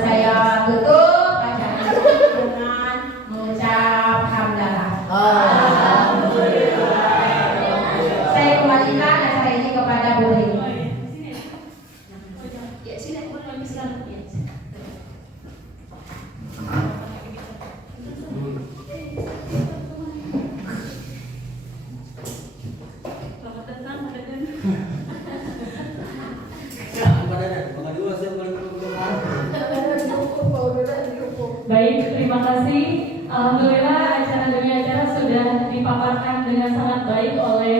Saya tutup acara dengan mengucap hamdalah. Saya kembalikan acara ini kepada Bu Rini. Ya, sini aku lagi sekarang. Baik, terima kasih. Alhamdulillah acara demi acara sudah dipaparkan dengan sangat baik oleh